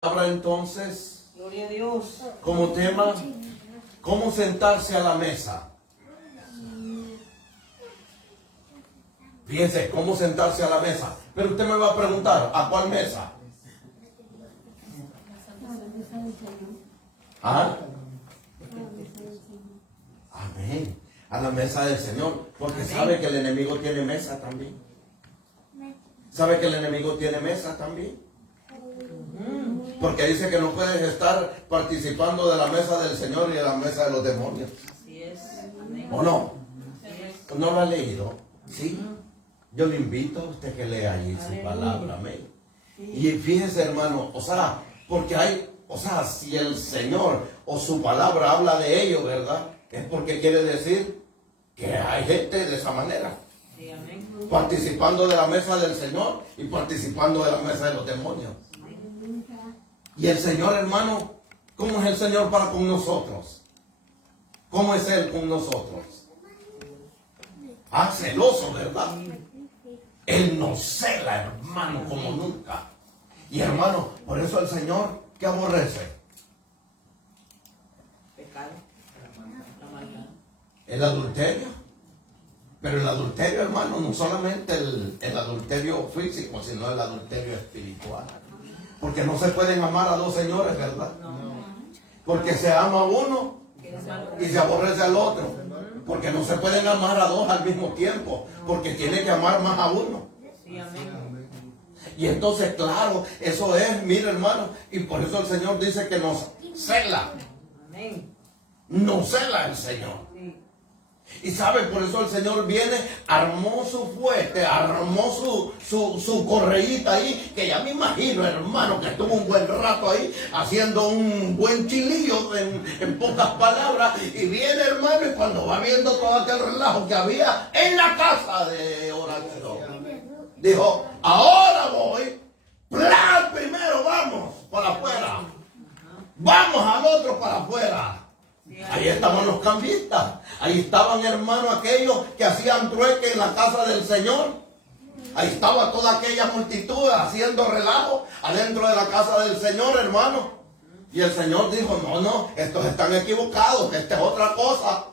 Habrá entonces, Gloria a Dios. como tema, cómo sentarse a la mesa. Fíjense, cómo sentarse a la mesa. Pero usted me va a preguntar, ¿a cuál mesa? ¿Ah? Amén. A la mesa del Señor. Porque sabe que el enemigo tiene mesa también. ¿Sabe que el enemigo tiene mesa también? Porque dice que no puedes estar participando de la mesa del Señor y de la mesa de los demonios. Así es. Amén. ¿O no? Así es. ¿No lo ha leído? Sí. Yo le invito a usted que lea allí su palabra. Amén. Y fíjese, hermano, o sea, porque hay, o sea, si el Señor o su palabra habla de ello, ¿verdad? Es porque quiere decir que hay gente de esa manera. Sí, amén. Participando de la mesa del Señor y participando de la mesa de los demonios. Y el Señor, hermano, ¿cómo es el Señor para con nosotros? ¿Cómo es Él con nosotros? Ah, celoso, ¿verdad? Él nos cela, hermano, como nunca. Y hermano, por eso el Señor, ¿qué aborrece? Pecado. La maldad. El adulterio. Pero el adulterio, hermano, no solamente el adulterio físico, sino el adulterio espiritual. Porque no se pueden amar a dos señores, ¿verdad? Porque se ama a uno y se aborrece al otro. Porque no se pueden amar a dos al mismo tiempo. Porque tiene que amar más a uno. Sí, amén. Y entonces, claro, eso es, mira, hermano. Y por eso el Señor dice que nos cela. Amén. Nos cela el Señor. Sí. Y sabe, por eso el Señor viene, armó su fuerte, armó su correíta ahí, que ya me imagino, hermano, que estuvo un buen rato ahí, haciendo un buen chilillo, en pocas palabras, y viene, hermano, y cuando va viendo todo aquel relajo que había en la casa de oración, dijo, ahora voy, plan primero, vamos para afuera, vamos al otro para afuera. Ahí estaban los cambistas, ahí estaban, hermanos, aquellos que hacían trueque en la casa del Señor. Ahí estaba toda aquella multitud haciendo relajo adentro de la casa del Señor, hermano. Y el Señor dijo, no, estos están equivocados, que esta es otra cosa.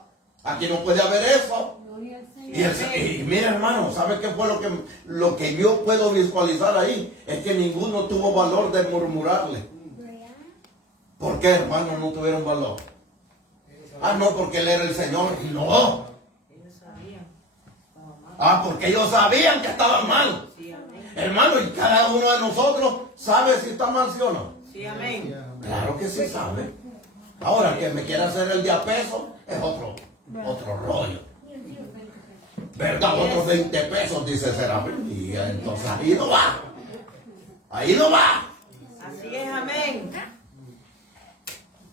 Aquí no puede haber eso. Y mira, hermano, ¿sabe qué fue lo que yo puedo visualizar ahí? Es que ninguno tuvo valor de murmurarle. ¿Por qué, hermano, no tuvieron valor? Ah, no, porque Él era el Señor. No. Ellos sabían. Estaba mal. Ah, porque ellos sabían que estaban mal. Sí, amén. Hermano, y cada uno de nosotros sabe si está mal, ¿sí o no? Sí, amén. Claro que sí sabe. Ahora, que me quiera hacer el de a peso es otro rollo. ¿Verdad? Otros 20 pesos, dice Serafín. Y entonces ahí no va. Ahí no va. Así es, amén.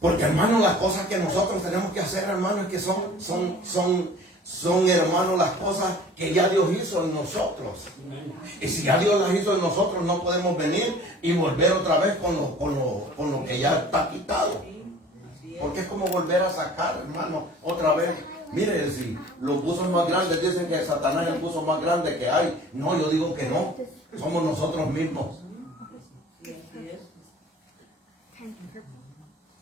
Porque, hermano, las cosas que nosotros tenemos que hacer, hermano, es que son, hermano, las cosas que ya Dios hizo en nosotros. Y si ya Dios las hizo en nosotros, no podemos venir y volver otra vez con lo que ya está quitado. Porque es como volver a sacar, hermano, otra vez. Mire, si los buzos más grandes dicen que Satanás es el buzo más grande que hay. No, yo digo que no. Somos nosotros mismos. Sí, así es.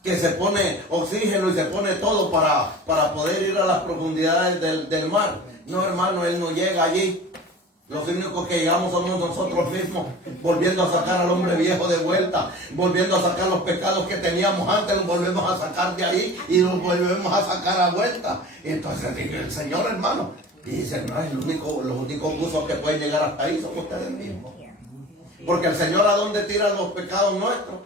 Que se pone oxígeno y se pone todo para poder ir a las profundidades del mar. No, hermano, Él no llega allí. Los únicos que llegamos somos nosotros mismos, volviendo a sacar al hombre viejo de vuelta, volviendo a sacar los pecados que teníamos antes, los volvemos a sacar de ahí y los volvemos a sacar a vuelta. Y entonces el Señor, hermano, dice, no, los únicos buzos que pueden llegar hasta ahí son ustedes mismos. Porque el Señor, ¿a dónde tira los pecados nuestros?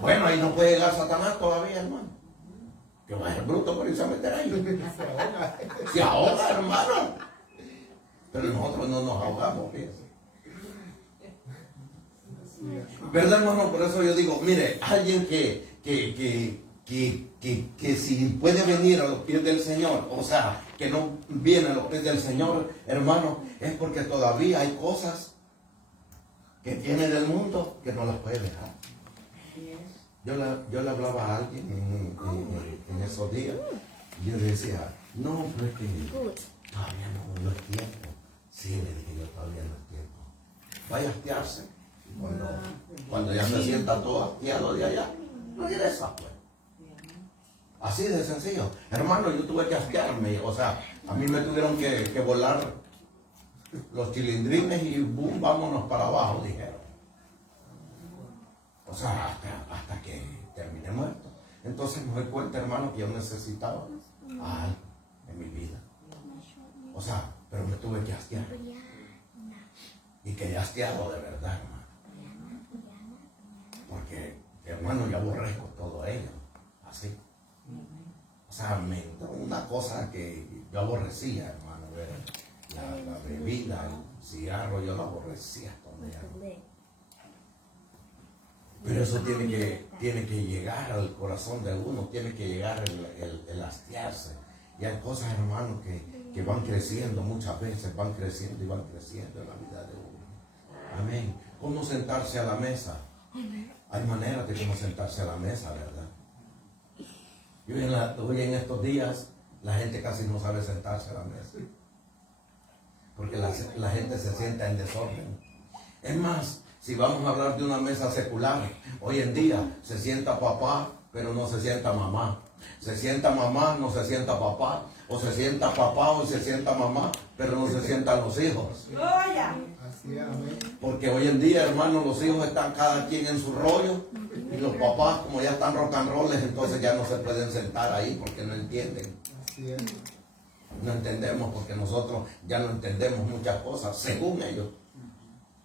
Bueno, ahí no puede llegar Satanás todavía, hermano. Que va a ser bruto por irse a meter ahí. Se ahoga, hermano. Pero nosotros no nos ahogamos, fíjense. ¿Verdad, hermano? Por eso yo digo, mire, alguien que si puede venir a los pies del Señor, o sea, que no viene a los pies del Señor, hermano, es porque todavía hay cosas que tiene del mundo que no las puede dejar. Yo le hablaba a alguien en esos días y yo le decía, no, pero es que todavía no es tiempo. Sí, le dije yo, todavía no es tiempo. Vaya a hastiarse Cuando ya se sienta todo hastiado de allá, regresa pues. Así de sencillo. Hermano, yo tuve que hastiarme. O sea, a mí me tuvieron que volar los chilindrines y boom, vámonos para abajo, dijeron. O sea, hasta que terminé muerto. Entonces me doy cuenta, hermano, que yo necesitaba algo en mi vida. O sea, pero me tuve que hastiar. Y que hastiado de verdad, hermano. Porque, hermano, yo aborrezco todo ello. Así. O sea, me entró una cosa que yo aborrecía, hermano. La bebida, el cigarro, yo lo aborrecía todo ello. Pero eso tiene que llegar al corazón de uno, tiene que llegar el hastiarse. Y hay cosas, hermano, que van creciendo muchas veces, van creciendo y van creciendo en la vida de uno. Amén. ¿Cómo sentarse a la mesa? Hay maneras de cómo sentarse a la mesa, ¿verdad? Hoy en estos días la gente casi no sabe sentarse a la mesa. Porque la gente se sienta en desorden. Es más, si vamos a hablar de una mesa secular, hoy en día se sienta papá, pero no se sienta mamá. Se sienta mamá, no se sienta papá. O se sienta papá o se sienta mamá, pero no se sientan los hijos. Porque hoy en día, hermano, los hijos están cada quien en su rollo. Y los papás, como ya están rock and rolls, entonces ya no se pueden sentar ahí porque no entienden. No entendemos porque nosotros ya no entendemos muchas cosas, según ellos.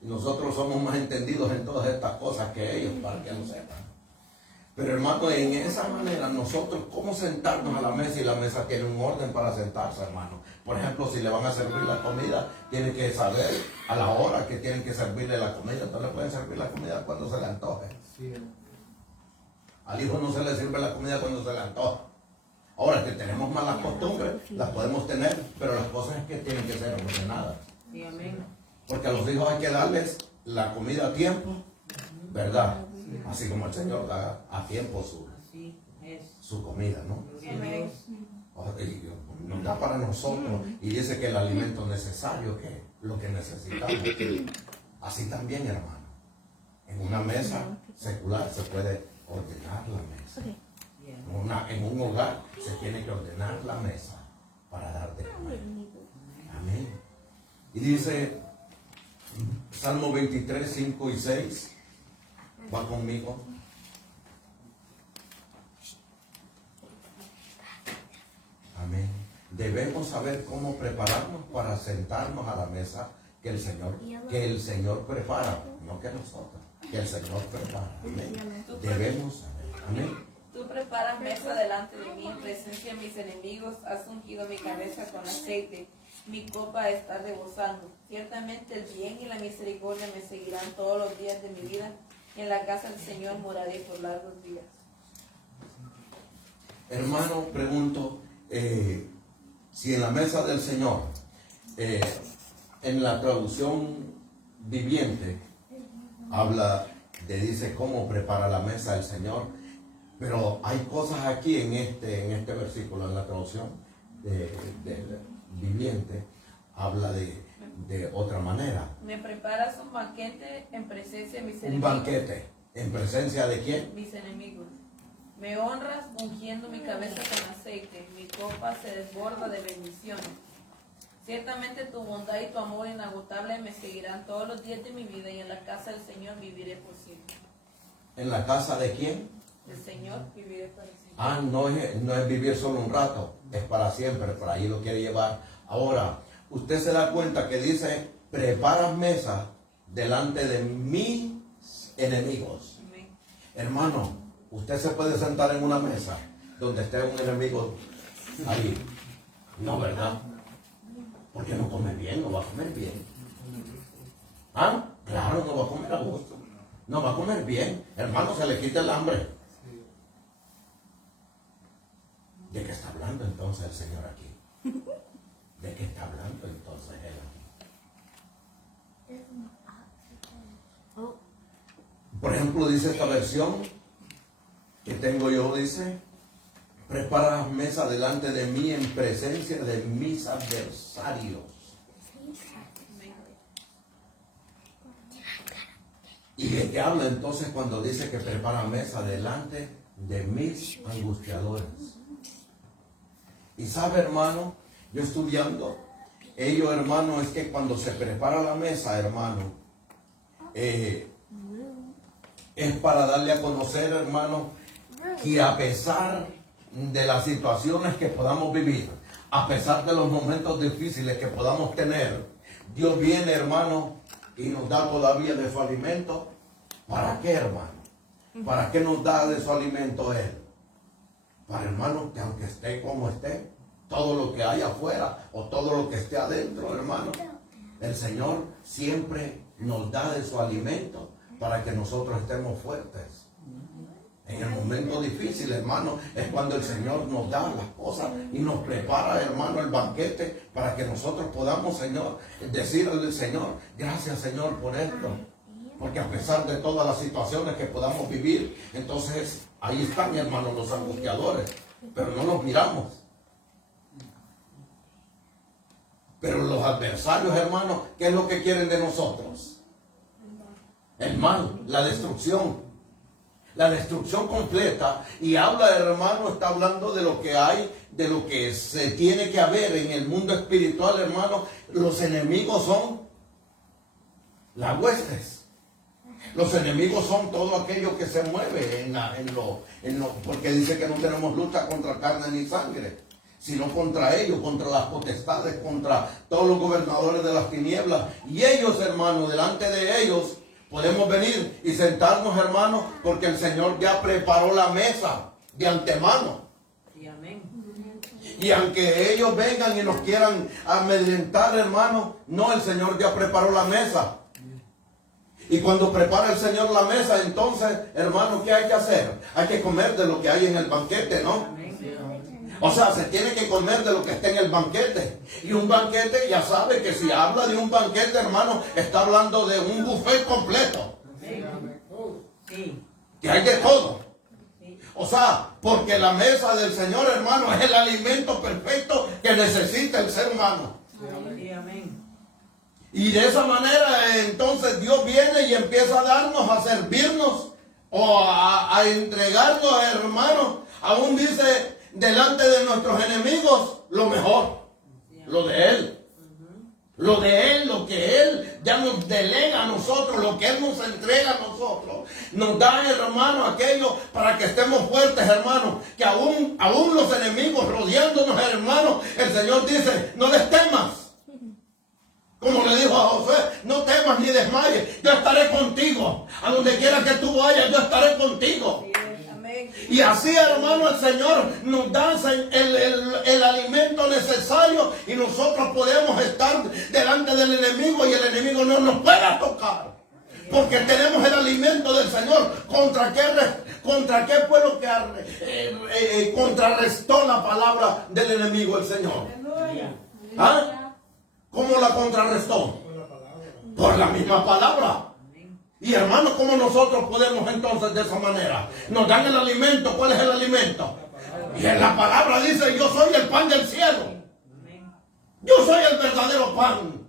Y nosotros somos más entendidos en todas estas cosas que ellos, para que lo sepan. Pero hermano, en esa manera nosotros, ¿cómo sentarnos a la mesa? Y la mesa tiene un orden para sentarse, hermano. Por ejemplo, si le van a servir la comida, tiene que saber a la hora que tienen que servirle la comida. Entonces le pueden servir la comida cuando se le antoje. Al hijo no se le sirve la comida cuando se le antoja. Ahora, que tenemos malas costumbres, las podemos tener, pero las cosas es que tienen que ser ordenadas. Porque a los hijos hay que darles la comida a tiempo, ¿verdad? Así como el Señor da a tiempo su comida, ¿no? Nos da para nosotros y dice que el alimento necesario, que lo que necesitamos. Así también, hermano. En una mesa secular se puede ordenar la mesa. En un hogar se tiene que ordenar la mesa para dar de comer. Amén. Y dice Salmo 23, 5 y 6. ¿Va conmigo? Amén. Debemos saber cómo prepararnos para sentarnos a la mesa que el Señor prepara, no que nosotros, que el Señor prepara. Amén. Debemos saber. Amén. Tú preparas mesa delante de mí en presencia de mis enemigos, has ungido mi cabeza con aceite, mi copa está rebosando. Ciertamente el bien y la misericordia me seguirán todos los días de mi vida. En la casa del Señor moraré por largos días. Hermano, pregunto, si en la mesa del Señor, en la traducción viviente, dice cómo prepara la mesa el Señor, pero hay cosas aquí en este versículo, en la traducción viviente, habla de otra manera. Me preparas un banquete en presencia de mis Un enemigos. banquete, ¿en presencia de quién? Mis enemigos. Me honras ungiendo mi cabeza con aceite, mi copa se desborda de bendiciones. Ciertamente tu bondad y tu amor inagotable me seguirán todos los días de mi vida y en la casa del Señor viviré por siempre. ¿En la casa de quién? El Señor viviré para siempre. Ah, no es vivir solo un rato, es para siempre, por ahí lo quiere llevar. Ahora, usted se da cuenta que dice, preparas mesa delante de mis enemigos. Amén. Hermano, usted se puede sentar en una mesa donde esté un enemigo ahí. No, ¿verdad? Porque no come bien, no va a comer bien. ¿Ah? Claro, no va a comer a gusto. No va a comer bien. Hermano, se le quita el hambre. ¿De qué está hablando entonces el Señor aquí? ¿De qué está hablando entonces Él aquí? Por ejemplo, dice esta versión que tengo yo, dice, prepara mesa delante de mí en presencia de mis adversarios. ¿Y de qué habla entonces cuando dice que prepara mesa delante de mis angustiadores? Y sabe, hermano, yo estudiando, ello, hermano, es que cuando se prepara la mesa, hermano, es para darle a conocer, hermano, que a pesar de las situaciones que podamos vivir, a pesar de los momentos difíciles que podamos tener, Dios viene, hermano, y nos da todavía de su alimento. ¿Para qué, hermano? ¿Para qué nos da de su alimento Él? Para, hermano, que aunque esté como esté, todo lo que hay afuera o todo lo que esté adentro, hermano, el Señor siempre nos da de su alimento para que nosotros estemos fuertes. En el momento difícil, hermano, es cuando el Señor nos da las cosas y nos prepara, hermano, el banquete para que nosotros podamos, Señor, decirle al Señor, gracias, Señor, por esto. Porque a pesar de todas las situaciones que podamos vivir, entonces ahí están, hermano, los angustiadores, pero no los miramos. Pero los adversarios, hermano, ¿qué es lo que quieren de nosotros? El mal, la destrucción completa. Y habla, hermano, está hablando de lo que hay, de lo que se tiene que haber en el mundo espiritual, hermano. Los enemigos son las huestes. Los enemigos son todo aquello que se mueve porque dice que no tenemos lucha contra carne ni sangre, sino contra ellos, contra las potestades, contra todos los gobernadores de las tinieblas. Y ellos, hermano, delante de ellos podemos venir y sentarnos, hermano, porque el Señor ya preparó la mesa de antemano. Sí, amén. Y aunque ellos vengan y nos quieran amedrentar, hermano, no, el Señor ya preparó la mesa. Y cuando prepara el Señor la mesa, entonces, hermano, ¿qué hay que hacer? Hay que comer de lo que hay en el banquete, ¿no? O sea, se tiene que comer de lo que está en el banquete. Y un banquete, ya sabe que si habla de un banquete, hermano, está hablando de un buffet completo. Sí. Que hay de todo. O sea, porque la mesa del Señor, hermano, es el alimento perfecto que necesita el ser humano. Sí, amén. Y de esa manera, entonces, Dios viene y empieza a darnos, a servirnos o a entregarnos, hermano. Aún dice, delante de nuestros enemigos, lo mejor, lo de Él. Lo de Él, lo que Él ya nos delega a nosotros, lo que Él nos entrega a nosotros. Nos da, hermano, aquello para que estemos fuertes, hermano. Que aún los enemigos rodeándonos, hermano, el Señor dice, no les temas. Como le dijo a Josué, no temas ni desmayes, yo estaré contigo. A donde quiera que tú vayas, yo estaré contigo. Y así, hermano, el Señor nos da el alimento necesario y nosotros podemos estar delante del enemigo y el enemigo no nos pueda tocar. Porque tenemos el alimento del Señor. ¿Contra qué fue lo que contrarrestó la palabra del enemigo el Señor? ¿Ah? ¿Cómo la contrarrestó? Por la misma palabra. Y hermanos, ¿cómo nosotros podemos entonces de esa manera? Nos dan el alimento. ¿Cuál es el alimento? Y en la palabra dice, yo soy el pan del cielo. Yo soy el verdadero pan.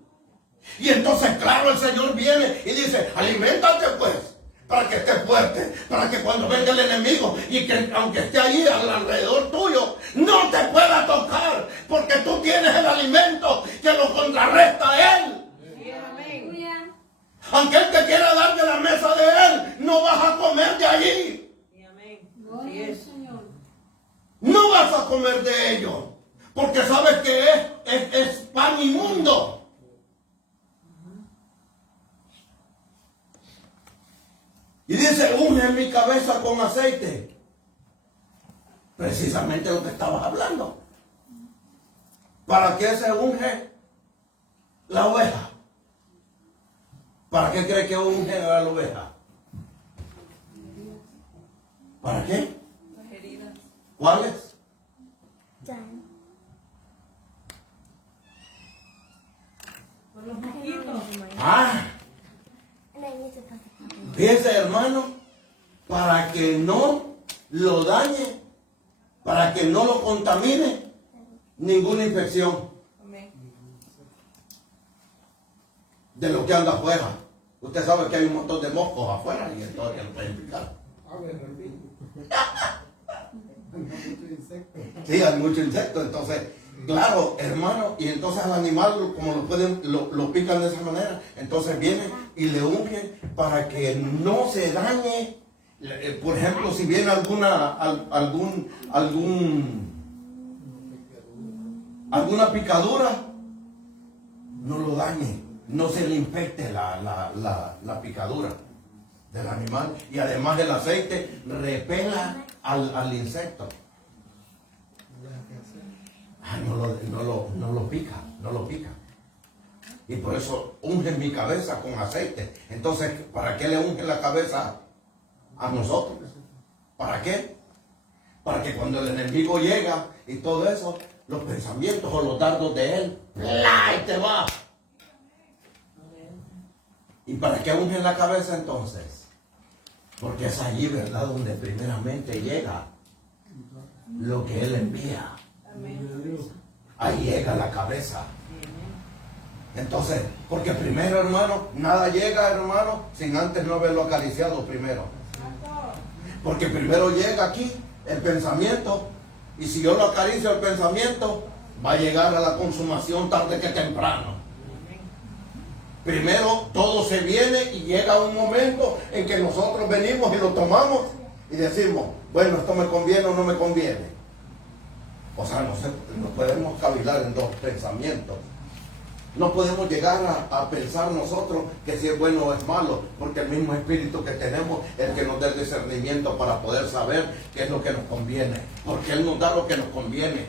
Y entonces, claro, el Señor viene y dice, aliméntate pues, para que estés fuerte, para que cuando venga el enemigo y que aunque esté ahí alrededor tuyo, no te pueda tocar, porque tú tienes el alimento que lo contrarresta a Él. Aunque Él te quiera dar de la mesa de Él, no vas a comer de allí. No vas a comer de ello, porque sabes que es pan inmundo. Y dice, unge mi cabeza con aceite. Precisamente lo que estabas hablando. ¿Para qué se unge la oveja? ¿Para qué cree que unge a la oveja? ¿Para qué? Las heridas. ¿Cuáles? Por los mosquitos. Fíjense, hermano, para que no lo dañe, para que no lo contamine ninguna infección Amén. de lo que anda afuera. Usted sabe que hay un montón de moscos afuera y entonces lo pueden picar. Sí, hay muchos insectos. Entonces, claro, hermano, y entonces al animal, como lo pican de esa manera, entonces vienen y le ungen para que no se dañe. Por ejemplo, si viene alguna picadura, no lo dañe, no se le infecte la picadura del animal. Y además el aceite repela al insecto. No lo pica. Y por eso unge mi cabeza con aceite. Entonces, ¿para qué le unge la cabeza a nosotros? ¿Para qué? Para que cuando el enemigo llega y todo eso, los pensamientos o los dardos de él, ¡plá! Y te va. ¿Y para qué unge la cabeza entonces? Porque es allí, ¿verdad?, donde primeramente llega lo que él envía. Ahí llega la cabeza. Entonces, porque primero, hermano, nada llega, hermano, sin antes no haberlo acariciado primero. Porque primero llega aquí el pensamiento, y si yo lo acaricio el pensamiento, va a llegar a la consumación tarde que temprano. Primero todo se viene y llega un momento en que nosotros venimos y lo tomamos y decimos, bueno, esto me conviene o no me conviene. O sea, no podemos cavilar en dos pensamientos. No podemos llegar a pensar nosotros que si es bueno o es malo, porque el mismo espíritu que tenemos es el que nos da el discernimiento para poder saber qué es lo que nos conviene, porque Él nos da lo que nos conviene.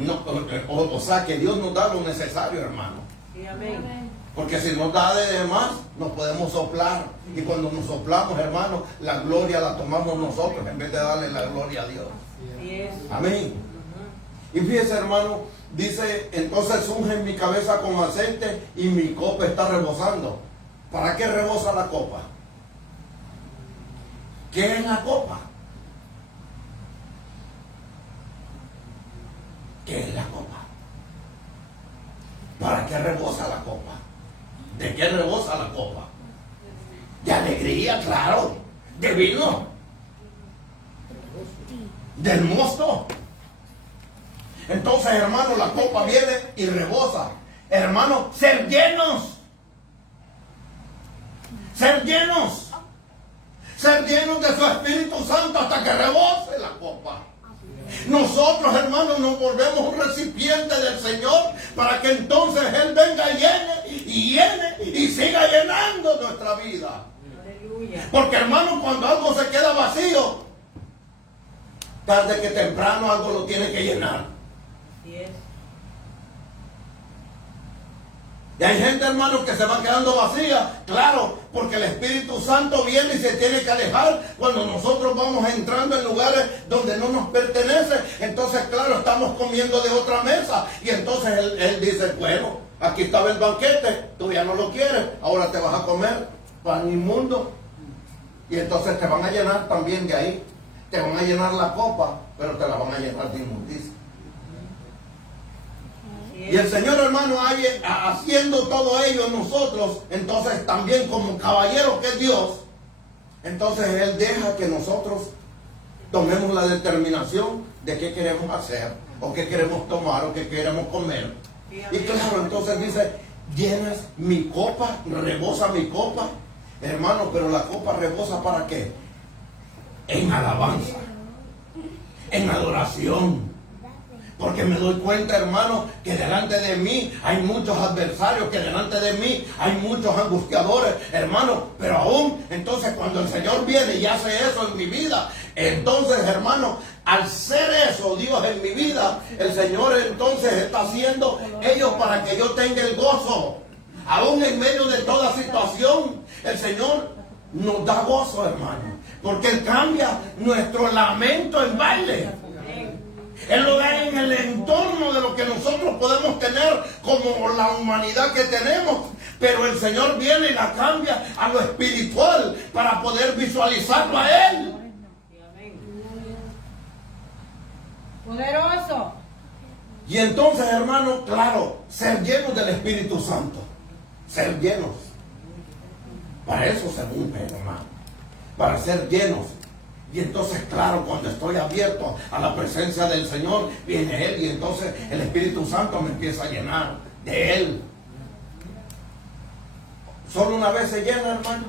No, o sea, que Dios nos da lo necesario, hermano. Porque si nos da de demás, nos podemos soplar. Y cuando nos soplamos, hermano, la gloria la tomamos nosotros en vez de darle la gloria a Dios. Amén. Y fíjese, hermano, dice, entonces unge mi cabeza con aceite y mi copa está rebosando. ¿Para qué rebosa la copa? ¿Qué es la copa? ¿Qué es la copa? ¿Para qué rebosa la copa? ¿De qué rebosa la copa? De alegría, claro. De vino. Del mosto. Entonces, hermano, la copa viene y rebosa. Hermano, ser llenos. Ser llenos. Ser llenos de su Espíritu Santo hasta que rebose la copa. Nosotros, hermanos, nos volvemos un recipiente del Señor para que entonces Él venga y llene y siga llenando nuestra vida. Porque, hermano, cuando algo se queda vacío, tarde que temprano algo lo tiene que llenar. Y hay gente, hermano, que se va quedando vacía, claro, porque el Espíritu Santo viene y se tiene que alejar cuando nosotros vamos entrando en lugares donde no nos pertenece. Entonces, claro, estamos comiendo de otra mesa. Y entonces él dice, bueno, aquí estaba el banquete, tú ya no lo quieres, ahora te vas a comer pan inmundo. Y entonces te van a llenar también de ahí. Te van a llenar la copa, pero te la van a llenar de inmundicia. Y el Señor, hermano, haciendo todo ello en nosotros, entonces también como caballero que es Dios, entonces Él deja que nosotros tomemos la determinación de qué queremos hacer, o qué queremos tomar, o qué queremos comer. Y claro, entonces dice, llenas mi copa, rebosa mi copa, hermano, pero la copa rebosa ¿para qué? En alabanza, en adoración. Porque me doy cuenta, hermano, que delante de mí hay muchos adversarios, que delante de mí hay muchos angustiadores, hermano. Pero aún, entonces, cuando el Señor viene y hace eso en mi vida, entonces, hermano, al ser eso, Dios en mi vida, el Señor entonces está haciendo ello para que yo tenga el gozo. Aún en medio de toda situación, el Señor nos da gozo, hermano. Porque Él cambia nuestro lamento en baile. Él lo da en el entorno de lo que nosotros podemos tener como la humanidad que tenemos. Pero el Señor viene y la cambia a lo espiritual para poder visualizarlo a Él. Poderoso. Y entonces, hermano, claro, ser llenos del Espíritu Santo. Ser llenos. Para eso se unge, hermano. Para ser llenos. Y entonces, claro, cuando estoy abierto a la presencia del Señor, viene Él y entonces el Espíritu Santo me empieza a llenar de Él. ¿Solo una vez se llena, hermano?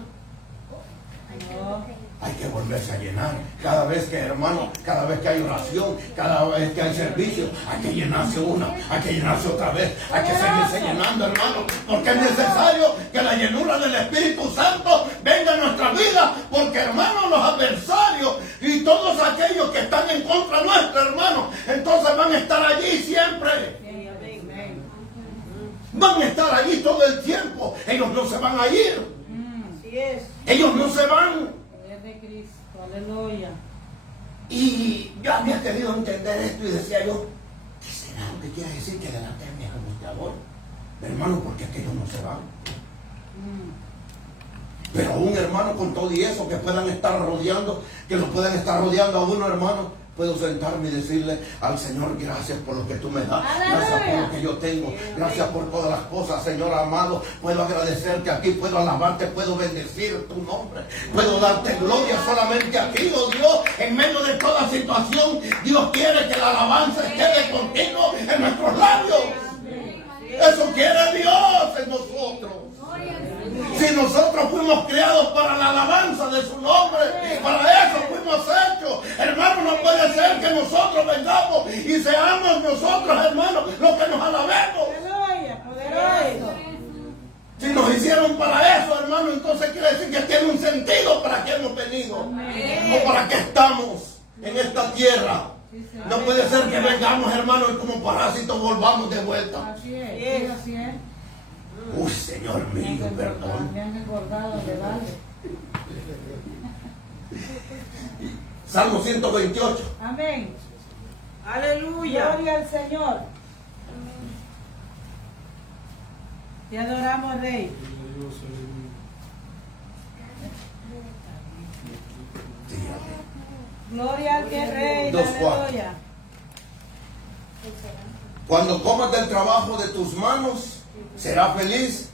No. Hay que volverse a llenar. Cada vez que, hermano, cada vez que hay oración, cada vez que hay servicio, hay que llenarse una, hay que llenarse otra vez, hay que seguirse llenando, hermano, porque es necesario que la llenura del Espíritu Santo venga a nuestra vida, porque, hermano, los adversarios y todos aquellos que están en contra nuestro, hermano, entonces van a estar allí siempre. Van a estar allí todo el tiempo. Ellos no se van a ir. Así es. Ellos no se van. De Cristo, aleluya. Y yo había querido entender esto y decía yo, ¿qué será lo que quiere decir que delante de mí es angustiador? Hermano, porque es que ellos no se van. Pero un hermano con todo y eso que puedan estar rodeando, que lo puedan estar rodeando a uno, hermano, puedo sentarme y decirle al Señor, gracias por lo que tú me das, gracias por lo que yo tengo, gracias por todas las cosas, Señor amado. Puedo agradecerte aquí, puedo alabarte, puedo bendecir tu nombre, puedo darte gloria solamente a ti, oh Dios. En medio de toda situación, Dios quiere que la alabanza quede contigo en nuestros labios. Eso quiere Dios en nosotros. Si nosotros fuimos creados para la alabanza de su nombre, para eso fuimos hechos. Hermano, no puede ser que nosotros vengamos y seamos nosotros, hermanos, los que nos alabemos. Aleluya, poderoso. Si nos hicieron para eso, hermano, entonces quiere decir que tiene un sentido para que hemos venido. O para que estamos en esta tierra. No puede ser que vengamos, hermano, y como parásitos volvamos de vuelta. Así es, así es. Uy, Señor mío, perdón. Me han engordado de vale. Salmo 128. Amén. Aleluya. Gloria al Señor. Te adoramos, Rey. Gloria al que reina. 2:4. Aleluya. Cuando comas del trabajo de tus manos, serás feliz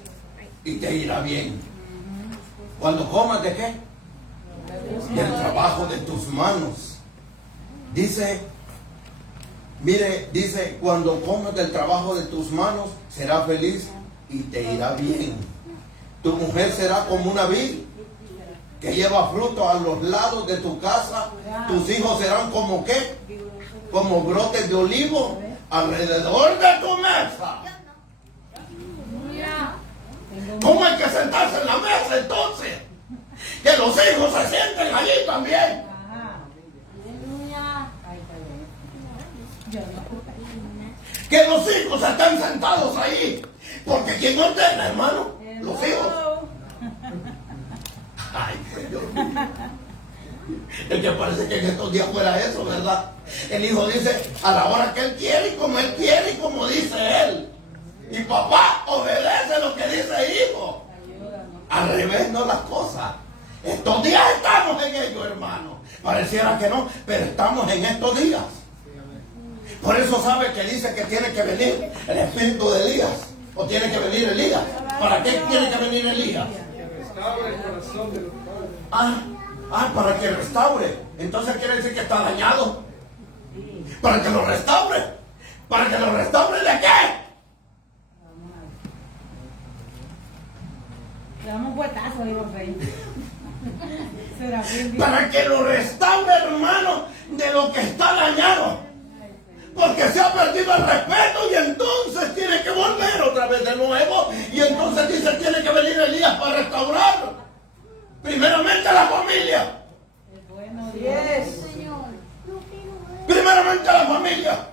y te irá bien. Cuando comas de qué? Del trabajo de tus manos. Dice, mire, dice, cuando comas del trabajo de tus manos, serás feliz y te irá bien. Tu mujer será como una vid que lleva fruto a los lados de tu casa. Tus hijos serán como qué? Como brotes de olivo alrededor de tu mesa. ¿Cómo hay que sentarse en la mesa entonces? Que los hijos se sienten allí también. Que los hijos estén sentados ahí. Porque ¿quién ordena, hermano? Los hijos. Ay, pues Dios mío. Es que parece que en estos días fuera eso, ¿verdad? El hijo dice a la hora que él quiere y como dice él. Y papá obedece lo que dice el hijo. Al revés no las cosas. Estos días estamos en ello, hermano. Pareciera que no, pero estamos en estos días. Por eso sabe que dice que tiene que venir el espíritu de Elías. O tiene que venir Elías. ¿Para qué tiene que venir Elías? Para que restaure. Entonces quiere decir que está dañado. Para que lo restaure. ¿Para que lo restaure de qué? Le damos un puetazo, digo Rey. Para que lo restaure, hermano, de lo que está dañado. Porque se ha perdido el respeto y entonces tiene que volver otra vez de nuevo. Y entonces dice, tiene que venir Elías para restaurarlo. Primeramente la familia. Bueno, Dios. Primeramente la familia.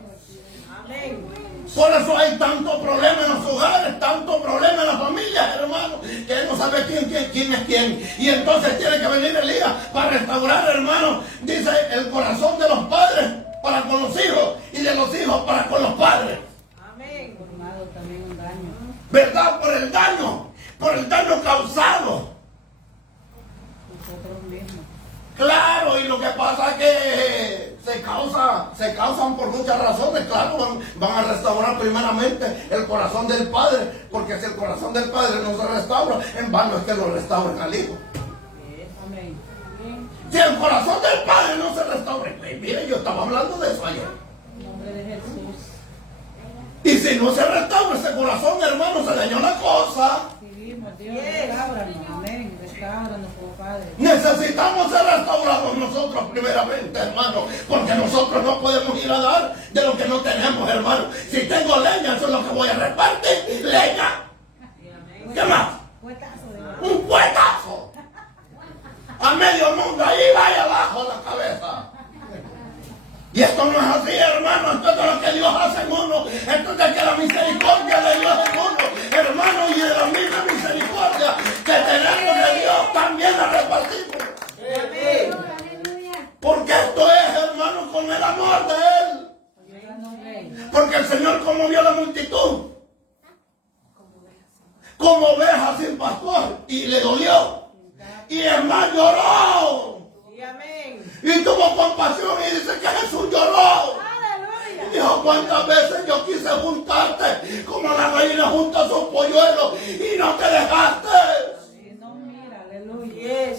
Amén. Por eso hay tanto problema en los hogares, tanto problema en las familias, hermano, que no sabe quién es quién. Y entonces tiene que venir Elías para restaurar, hermano, dice, el corazón de los padres para con los hijos y de los hijos para con los padres. Amén. Formado también un daño. ¿Verdad? Por el daño causado. Nosotros mismos. Claro, y lo que pasa es que se causan por muchas razones. Claro, van a restaurar primeramente el corazón del padre, porque si el corazón del padre no se restaura, en vano es que lo restauren al hijo. Amén. Si el corazón del padre no se restaura, pues mire, yo estaba hablando de eso ayer. En nombre de Jesús. Y si no se restaura ese corazón, hermano, se dañó la cosa. Dios, restauranos. Amén. Restauranos, oh Padre. Necesitamos ser restaurados nosotros primeramente, hermano, porque nosotros no podemos ir a dar de lo que no tenemos, hermano. Si tengo leña, eso es lo que voy a repartir, leña. ¿Qué más? Un puetazo. A medio mundo, ahí vaya abajo la cabeza. Y esto no es así, hermano. Esto es de lo que Dios hace en uno. Esto es de que la misericordia de Dios en uno, hermano, y de la misma misericordia que tenemos de Dios también la repartimos. Porque esto es, hermano, con el amor de Él. Porque el Señor conmovió a la multitud como oveja sin pastor, y le dolió. Y el más lloró. Y tuvo compasión y dice que Jesús lloró. Y dijo, ¿cuántas veces yo quise juntarte como la reina junta a sus polluelos y no te dejaste? No, mira, aleluya.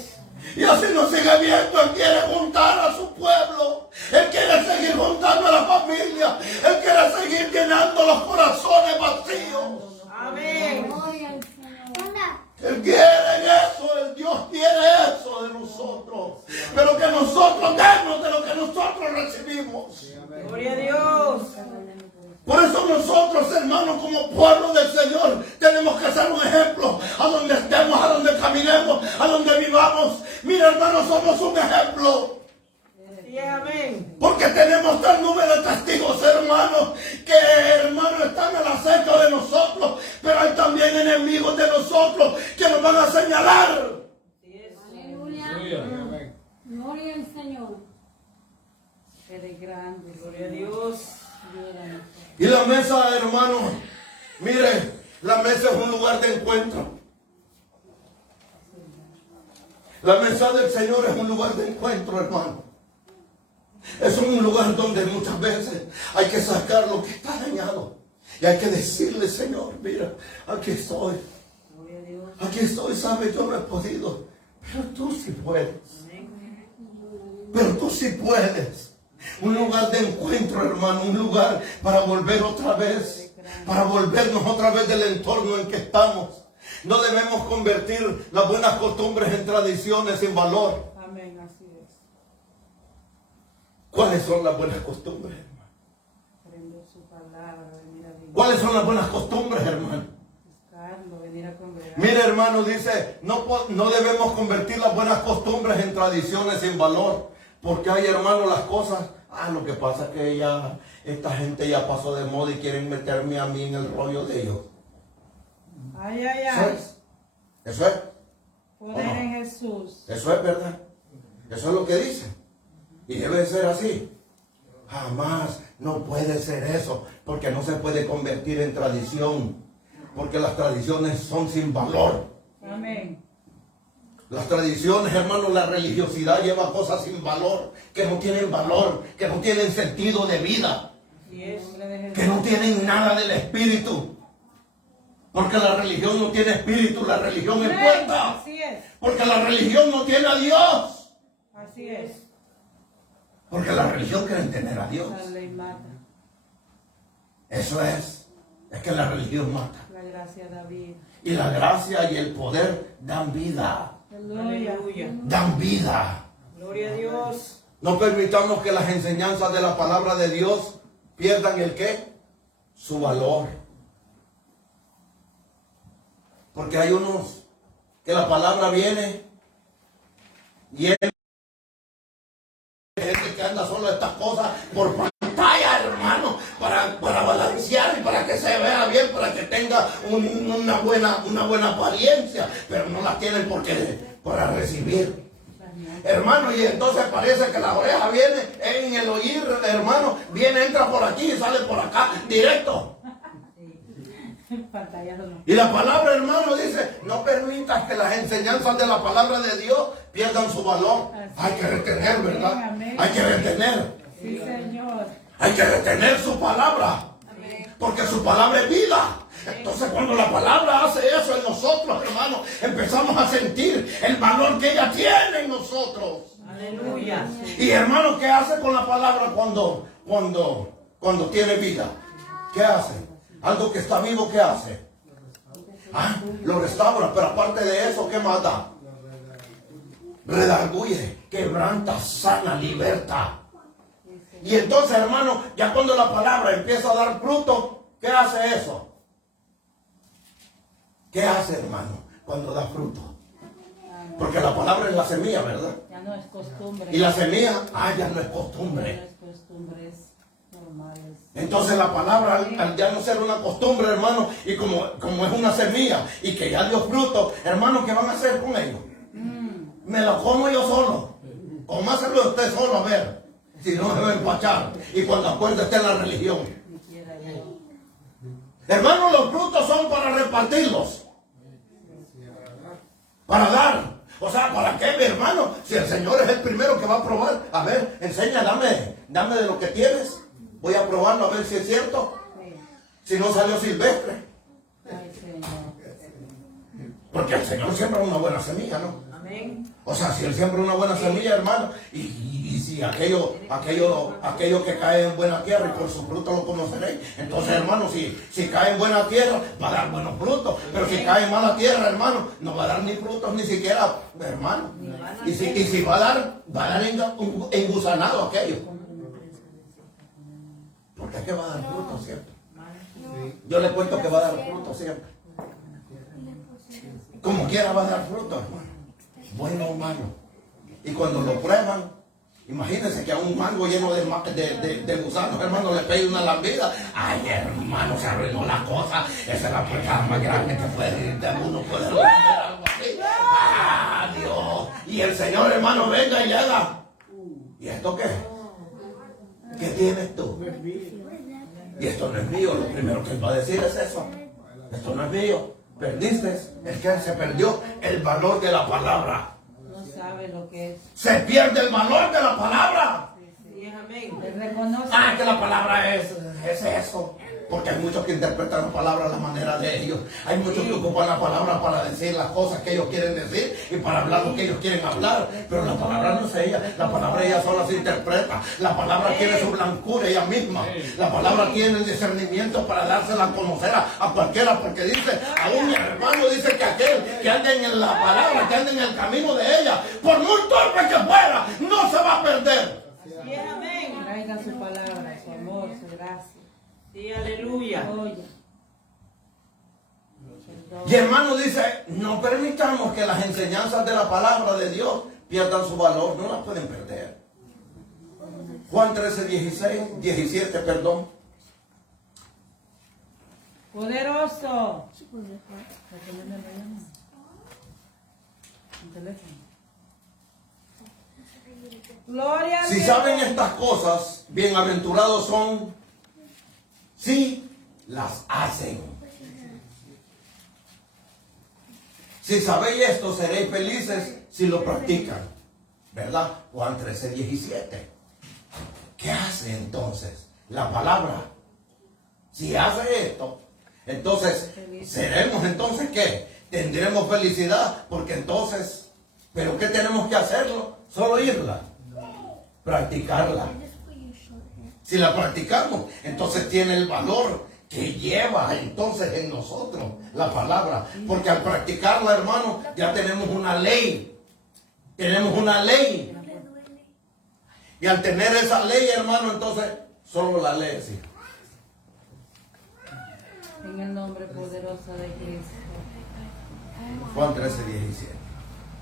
Y así nos sigue viendo. Él quiere juntar a su pueblo. Él quiere seguir juntando a la familia. Él quiere seguir llenando los corazones vacíos. Amén. Él quiere eso, el Dios quiere eso de nosotros. Pero que nosotros demos de lo que nosotros recibimos. Gloria a Dios. Por eso nosotros, hermanos, como pueblo del Señor, tenemos que ser un ejemplo a donde estemos, a donde caminemos, a donde vivamos. Mira, hermanos, somos un ejemplo. Sí, amén. Porque tenemos tal número de testigos, hermanos, que hermanos están al acecho de nosotros, pero hay también enemigos de nosotros que nos van a señalar. Aleluya. Gloria al Señor. Eres grande, gloria a Dios. Y la mesa, hermanos, mire, la mesa es un lugar de encuentro. La mesa del Señor es un lugar de encuentro, hermano. Es un lugar donde muchas veces hay que sacar lo que está dañado. Y hay que decirle, Señor, mira, aquí estoy. Aquí estoy, sabes, yo no he podido. Pero tú sí puedes. Pero tú sí puedes. Un lugar de encuentro, hermano. Un lugar para volver otra vez. Para volvernos otra vez del entorno en que estamos. No debemos convertir las buenas costumbres en tradiciones sin valor. Amén, así es. ¿Cuáles son las buenas costumbres, hermano? Aprender su palabra, venir a vivir. ¿Cuáles son las buenas costumbres, hermano? Buscarlo, venir a congregar. Mire, hermano, dice, no debemos convertir las buenas costumbres en tradiciones sin valor. Porque hay, hermano, las cosas, lo que pasa es que esta gente ya pasó de moda y quieren meterme a mí en el rollo de ellos. Ay, ay, ¿Eso ay. es? ¿Eso es? Poder en Jesús. Eso es verdad. Eso es lo que dice. Y debe ser así. Jamás no puede ser eso, porque no se puede convertir en tradición, porque las tradiciones son sin valor. Amén. Las tradiciones, hermano, la religiosidad lleva cosas sin valor, que no tienen valor, que no tienen sentido de vida, Así es. que no tienen nada del espíritu. Porque la religión no tiene espíritu, la religión es muerta. Así es. Porque la religión no tiene a Dios. Así es. Porque la religión quiere tener a Dios. La ley mata. Eso es que la religión mata. La gracia da vida. Y la gracia y el poder dan vida. Aleluya. Dan vida. Gloria a Dios. No permitamos que las enseñanzas de la palabra de Dios pierdan el ¿qué? Su valor. Porque hay unos que la palabra viene y hay gente que anda solo estas cosas por pantalla, hermano, para balancear y para que se vea bien, para que tenga una buena apariencia, pero no la tienen para recibir. Hermano, y entonces parece que la oreja viene en el oír, hermano, entra por aquí y sale por acá, directo. Y la palabra, hermano, dice, no permitas que las enseñanzas de la palabra de Dios pierdan su valor. Hay que retener, ¿verdad? Hay que retener. Sí, Señor. Hay que retener su palabra. Amén. Porque su palabra es vida. Entonces cuando la palabra hace eso en nosotros, hermanos, empezamos a sentir el valor que ella tiene en nosotros. Aleluya. Y hermano, ¿qué hace con la palabra cuando tiene vida? ¿Qué hace? Algo que está vivo, ¿qué hace? Lo restaura, pero aparte de eso, ¿qué más da? Redarguye, quebranta, sana, liberta. Y entonces, hermano, ya cuando la palabra empieza a dar fruto, ¿qué hace eso? ¿Qué hace, hermano, cuando da fruto? Porque la palabra es la semilla, ¿verdad? Ya no es costumbre. Y la semilla, ya no es No costumbre. es costumbre, es normal. Entonces la palabra, al ya no ser una costumbre, hermano, y como es una semilla, y que ya dio fruto, hermano, ¿qué van a hacer con ello? Me lo como yo solo. Comáselo usted solo, a ver. Si no, me va a empachar. Y cuando acuerde esté en la religión. Hermano, los frutos son para repartirlos. Para dar. O sea, ¿para qué, mi hermano? Si el Señor es el primero que va a probar. A ver, enseña, dame de lo que tienes. Voy a probarlo a ver si es cierto. Si no salió silvestre. Ay, Señor. Porque el Señor siembra una buena semilla, ¿no? Amén. O sea, si Él siembra una buena semilla, hermano, y si aquello que cae en buena tierra, y por su fruto lo conoceréis. Entonces, hermano, si cae en buena tierra, va a dar buenos frutos. Pero si cae en mala tierra, hermano, no va a dar ni frutos, ni siquiera, hermano. Y si va a dar engusanado aquello. Porque es que va a dar frutos siempre. Yo le cuento que va a dar frutos siempre. Como quiera va a dar frutos, hermano. Bueno o malo. Y cuando lo prueban, imagínense que a un mango lleno de gusanos, hermano, le pegue una lambida. Ay, hermano, se arruinó la cosa. Esa es la pecada más grande que uno puede hacer algo así. ¡Ah, Dios! Y el Señor, hermano, venga y le haga. ¿Y esto qué? ¿Qué tienes tú? Y esto no es mío. Lo primero que él va a decir es eso. Esto no es mío. Perdiste. Es que se perdió el valor de la palabra. No sabe lo que es. Se pierde el valor de la palabra. Sí, amén. Le reconoce. Que la palabra es eso. Porque hay muchos que interpretan la palabra a la manera de ellos. Hay muchos que ocupan la palabra para decir las cosas que ellos quieren decir y para hablar lo que ellos quieren hablar. Pero la palabra no es ella. La palabra ella sola se interpreta. La palabra tiene su blancura ella misma. La palabra tiene el discernimiento para dársela a conocer a cualquiera. Porque dice, aún mi hermano dice que aquel que ande en la palabra, que ande en el camino de ella, por muy torpe que fuera, no se va a perder. Sí, amén. Traiga su palabra, su amor, su gracia. Sí, aleluya. Oye. Y hermano dice, no permitamos que las enseñanzas de la palabra de Dios pierdan su valor, no las pueden perder. Juan 13, 17, perdón. Poderoso. Gloria a Si Dios. saben estas cosas, bienaventurados son si las hacen. Si sabéis esto, seréis felices si lo practican. ¿Verdad? Juan 13, 17. ¿Qué hace entonces la palabra? Si hace esto, entonces seremos entonces ¿qué? Tendremos felicidad, porque entonces, ¿pero qué tenemos que hacerlo? Solo oírla, practicarla. Si la practicamos, entonces tiene el valor que lleva entonces en nosotros la palabra. Porque al practicarla, hermano, ya tenemos una ley. Tenemos una ley. Y al tener esa ley, hermano, entonces solo la ley, sí. En el nombre poderoso de Cristo. Juan 13, 17.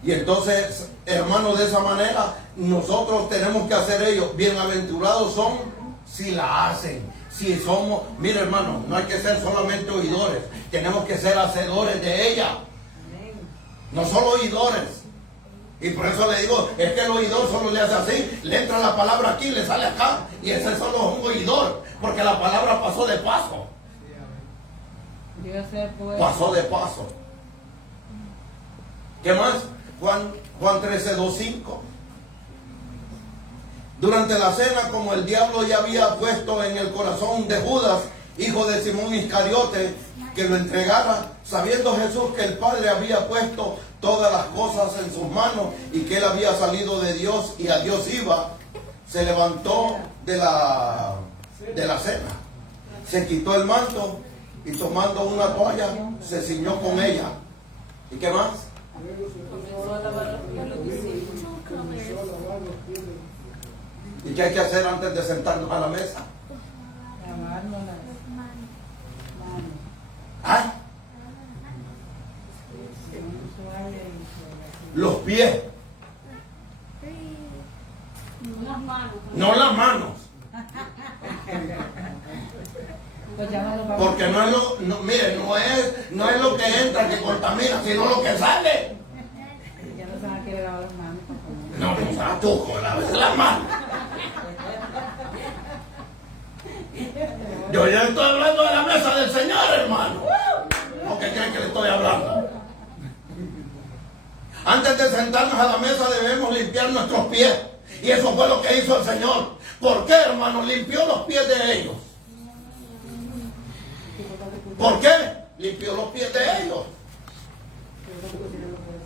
Y entonces, hermano, de esa manera, nosotros tenemos que hacer ello. Bienaventurados son si la hacen. Si somos, mire hermano, no hay que ser solamente oidores, tenemos que ser hacedores de ella. No solo oidores. Y por eso le digo, es que el oidor solo le hace así, le entra la palabra aquí, le sale acá, y ese solo es un oidor, porque la palabra pasó de paso. Dios es bueno. Pasó de paso. ¿Qué más? Juan 13, 2, 5. Durante la cena, como el diablo ya había puesto en el corazón de Judas, hijo de Simón Iscariote, que lo entregara, sabiendo Jesús que el Padre había puesto todas las cosas en sus manos y que él había salido de Dios y a Dios iba, se levantó de la cena, se quitó el manto y tomando una toalla se ciñó con ella. ¿Y qué más? Comenzó a lavar los pies a los discípulos. ¿Y qué hay que hacer antes de sentarnos a la mesa? Lavarnos las manos. ¿Ah? Con toalla y Los pies, Las manos. no las manos. pues ya no lo vamos Porque no es lo, no, mire, no es lo que entra que contamina, sino lo que sale. ya no se van a querer lavar las manos. No, no sea tú, con la mano. Yo ya estoy hablando de la mesa del Señor, hermano. ¿O qué creen que le estoy hablando? Antes de sentarnos a la mesa debemos limpiar nuestros pies. Y eso fue lo que hizo el Señor. ¿Por qué, hermano? Limpió los pies de ellos. ¿Por qué? Limpió los pies de ellos.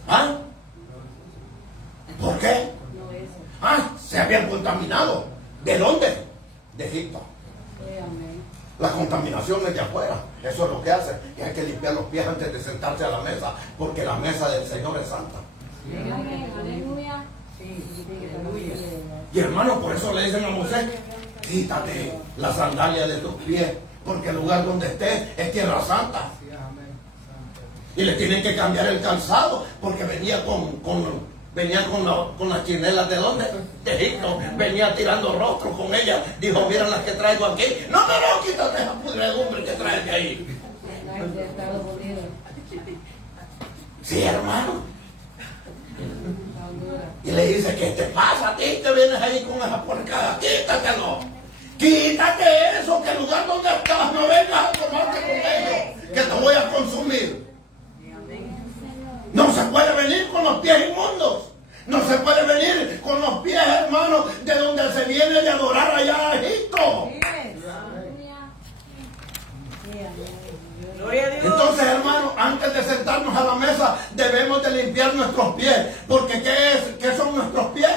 ¿Ah? ¿Por qué? Ah, se habían contaminado. ¿De dónde? De Egipto. La contaminación es de afuera. Eso es lo que hace. Y hay que limpiar los pies antes de sentarse a la mesa, porque la mesa del Señor es santa. Aleluya. Y hermano, por eso le dicen a Moisés, quítate la sandalia de tus pies, porque el lugar donde estés es tierra santa. Y le tienen que cambiar el calzado, porque venía con las chinelas de dónde? De Egipto. Venía tirando rostro con ellas. Dijo, miren las que traigo aquí. No, quítate esa pudredumbre que traes de ahí. Sí, hermano. Y le dice, ¿qué te pasa a ti que vienes ahí con esa porcada? Quítatelo. Quítate eso, que el lugar donde estás no vengas a tomarte con ellos, que te voy a consumir. No se puede venir con los pies inmundos. No se puede venir con los pies, hermanos, de donde se viene de adorar allá a Egipto. Gloria a Dios. Entonces, hermanos, antes de sentarnos a la mesa, debemos de limpiar nuestros pies. Porque ¿qué son nuestros pies?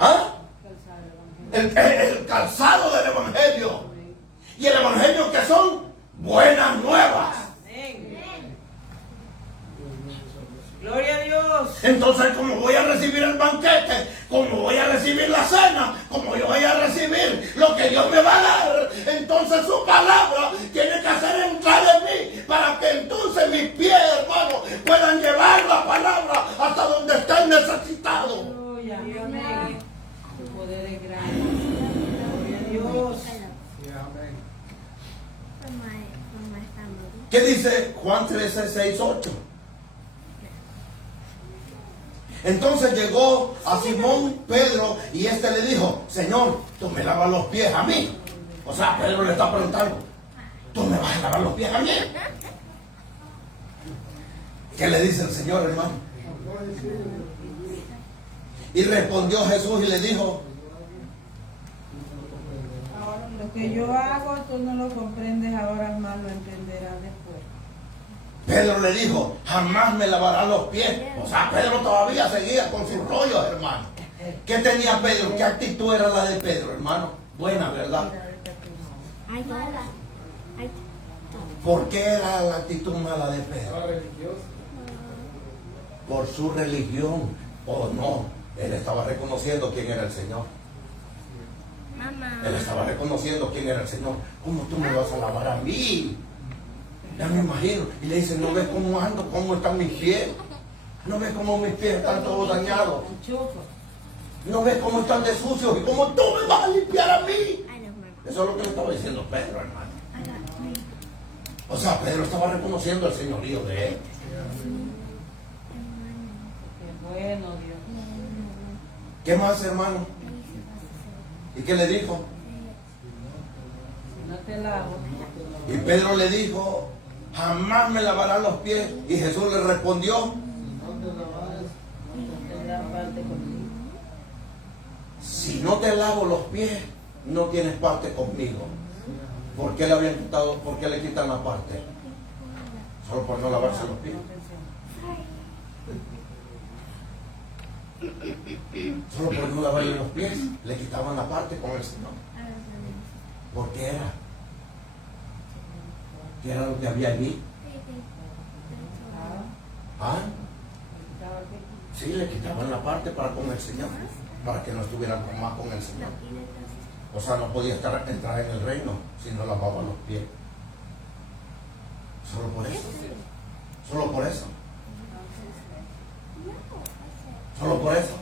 ¿Ah? El calzado del Evangelio. ¿Y el Evangelio qué son? Buenas nuevas. Gloria a Dios. Entonces, como voy a recibir el banquete, como voy a recibir la cena, como yo voy a recibir lo que Dios me va a dar, entonces su palabra tiene que hacer entrar en mí, para que entonces mis pies, hermano, puedan llevar la palabra hasta donde está el necesitado. Aleluya. Amén. Tu poder es grande. Gloria a Dios. ¿Qué dice Juan 13, 6, 8? Entonces llegó a Simón Pedro y este le dijo, Señor, tú me lavas los pies a mí. O sea, Pedro le está preguntando, ¿tú me vas a lavar los pies a mí? ¿Qué le dice el Señor, hermano? Y respondió Jesús y le dijo, Lo que yo hago, tú no lo comprendes ahora, más lo entenderás después. Pedro le dijo, jamás me lavará los pies. O sea, Pedro todavía seguía con sus rollos, hermano. ¿Qué tenía Pedro? ¿Qué actitud era la de Pedro, hermano? Buena, ¿verdad? ¿Por qué era la actitud mala de Pedro? Por su religión. ¿O no? Él estaba reconociendo quién era el Señor. Él estaba reconociendo quién era el Señor. ¿Cómo tú me vas a lavar a mí? Ya me imagino. Y le dice, ¿no ves cómo ando? ¿Cómo están mis pies? ¿No ves cómo mis pies están todos dañados? ¿No ves cómo están de sucios? ¿Y cómo tú me vas a limpiar a mí? Eso es lo que le estaba diciendo Pedro, hermano. O sea, Pedro estaba reconociendo el señorío de él. Qué bueno, Dios. ¿Qué más, hermano? ¿Y qué le dijo? Si no te lavo, Y Pedro le dijo, jamás me lavarán los pies. Y Jesús le respondió, no tendrás parte conmigo. no te lavo los pies, no tienes parte conmigo. ¿Por qué le habían quitado? ¿Por qué le quitan la parte? Solo por no lavarse los pies. Solo por no lavarle los pies, le quitaban la parte con el Señor. ¿Por qué era? ¿Qué era lo que había allí? ¿Ah? Sí, le quitaban la parte para con el Señor, para que no estuvieran más con el Señor. O sea, no podía entrar en el reino si no lavaba los pies. Solo por eso. Solo por eso. Solo por eso.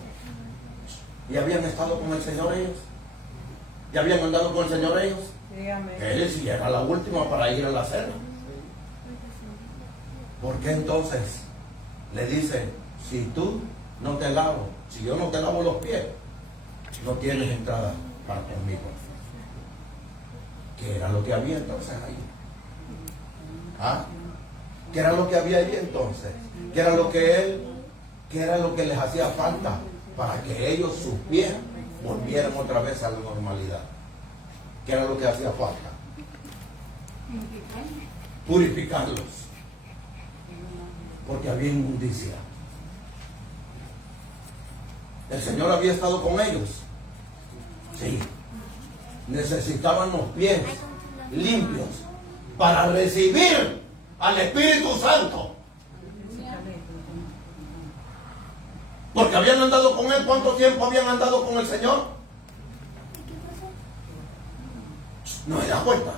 ¿Y habían estado con el Señor ellos? ¿Y habían andado con el Señor ellos? Dígame. Él sí era la última para ir a la cena. ¿Por qué entonces le dice, si tú no te lavo, si yo no te lavo los pies, no tienes entrada para conmigo? ¿Qué era lo que había entonces ahí? ¿Ah? ¿Qué era lo que había ahí entonces? ¿Qué era lo que les hacía falta para que ellos, sus pies, volvieran otra vez a la normalidad? ¿Qué era lo que hacía falta? Purificarlos. Porque había inmundicia. El Señor había estado con ellos. Sí. Necesitaban los pies limpios para recibir al Espíritu Santo. Porque habían andado con Él. ¿Cuánto tiempo habían andado con el Señor? No se da cuenta.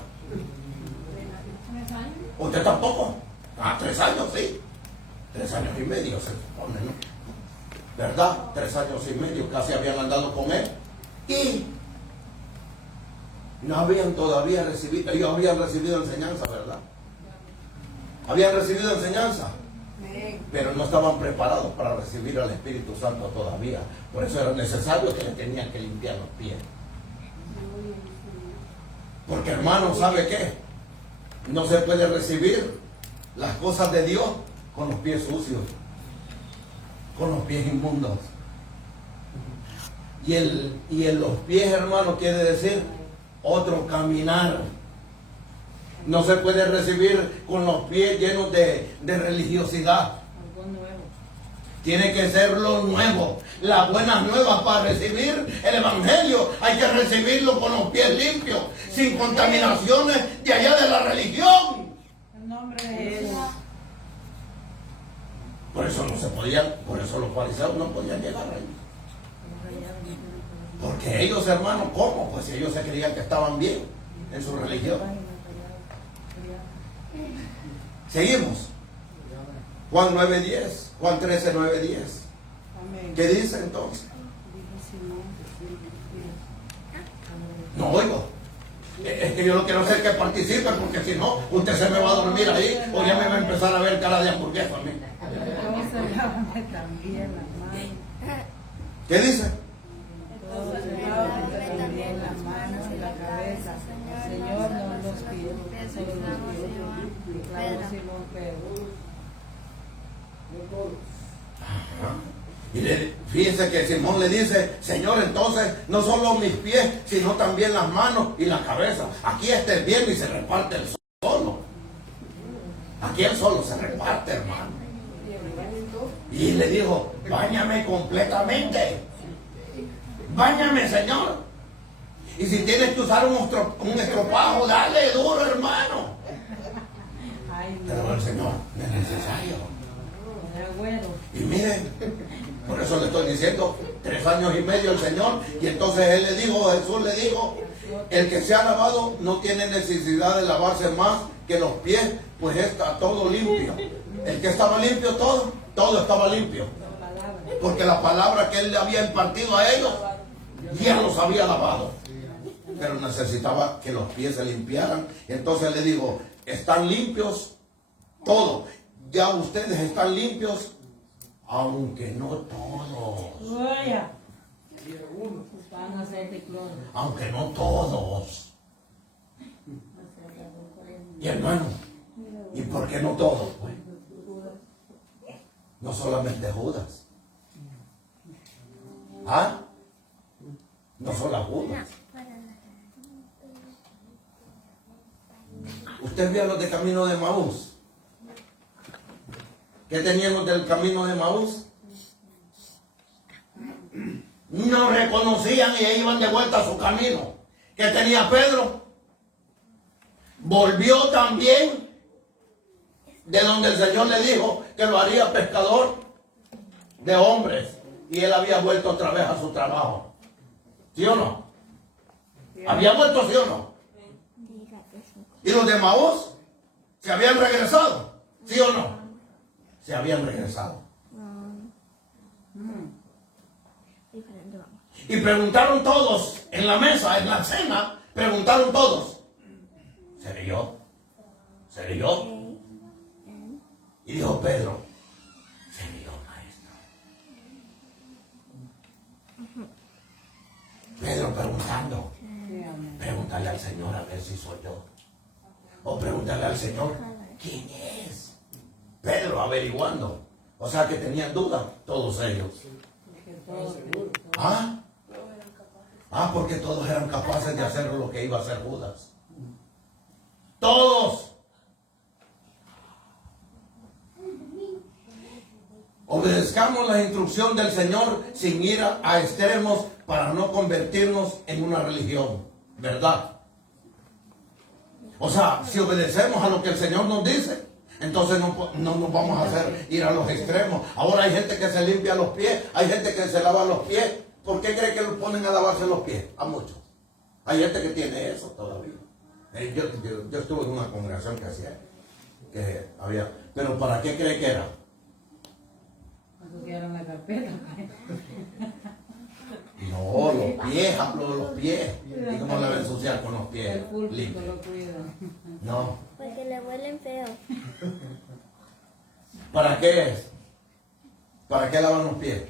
¿Usted tampoco? 3 años, sí. 3 años y medio se supone, ¿no? ¿Verdad? 3 años y medio casi habían andado con Él. Y no habían todavía recibido, ellos habían recibido enseñanza, ¿verdad? Habían recibido enseñanza, pero no estaban preparados para recibir al Espíritu Santo todavía. Por eso era necesario que le tenían que limpiar los pies. Porque, hermano, ¿sabe qué? No se puede recibir las cosas de Dios con los pies sucios, con los pies inmundos. Y en los pies, hermano, quiere decir otro caminar. No se puede recibir con los pies llenos de religiosidad. Tiene que ser lo nuevo, las buenas nuevas. Para recibir el Evangelio hay que recibirlo con los pies limpios, sin contaminaciones de allá de la religión. En nombre de Jesús. Por eso no se podían, por eso los fariseos no podían llegar ahí. Porque ellos, hermanos, ¿cómo? Pues ellos se creían que estaban bien en su religión. Seguimos. Juan 9:10, Juan 13:9-10. ¿Qué dice entonces? No oigo. Es que yo no quiero hacer que participe, porque si no, usted se me va a dormir ahí o ya me va a empezar a ver cara de hamburguesa a mí. ¿Qué dice? También las manos y la cabeza. Señor, no los pies, solo los pies. Claro, Simón Pedro. Y fíjense que Simón le dice, Señor, entonces no solo mis pies, sino también las manos y la cabeza. Aquí está el bien y se reparte el solo. Aquí el solo se reparte, hermano. Y le dijo, báñame completamente. Báñame, Señor. Y si tienes que usar un estropajo, dale duro, hermano. Pero el Señor es necesario. Y miren, por eso le estoy diciendo, 3 años y medio el Señor. Y entonces Él le dijo, Jesús le dijo, el que se ha lavado no tiene necesidad de lavarse más que los pies, pues está todo limpio. El que estaba limpio, todo estaba limpio. Porque la palabra que Él le había impartido a ellos, ya los había lavado. Pero necesitaba que los pies se limpiaran. Y entonces le dijo, están limpios todos. Ya ustedes están limpios, aunque no todos. Aunque no todos. Y hermano, ¿y por qué no todos? Pues? No solamente Judas. ¿Ah? no son las Judas. ¿Usted vio los de camino de Maús? ¿Qué tenían los del camino de Maús? No reconocían y iban de vuelta a su camino. ¿Qué tenía Pedro? Volvió también de donde el Señor le dijo que lo haría pescador de hombres. Y él había vuelto otra vez a su trabajo. ¿Sí o no? ¿Había vuelto, sí o no? ¿Y los de Maús se habían regresado? ¿Sí o no? Se habían regresado. Y preguntaron todos en la mesa, en la cena, preguntaron todos: ¿seré yo? ¿Seré yo? Y dijo Pedro: seré yo, maestro. Pedro preguntando: pregúntale al Señor a ver si soy yo. O pregúntale al Señor: ¿quién es? Pedro averiguando. O sea que tenían duda todos ellos. ¿Ah? Porque todos eran capaces de hacer lo que iba a hacer Judas. Todos. Obedezcamos la instrucción del Señor sin ir a extremos para no convertirnos en una religión, ¿verdad? O sea, si obedecemos a lo que el Señor nos dice, entonces no nos vamos a hacer ir a los extremos. Ahora hay gente que se limpia los pies, hay gente que se lava los pies. ¿Por qué cree que lo ponen a lavarse los pies? A muchos. Hay gente que tiene eso todavía. Yo estuve en una congregación que había. ¿Pero para qué cree que era? Asociaron la carpeta. No, los pies, hablo de los pies. ¿Y cómo le va a ensuciar con los pies? El púlpito Limpios. lo cuidan. No. Porque le huelen feo. ¿Para qué es? ¿Para qué lavan los pies?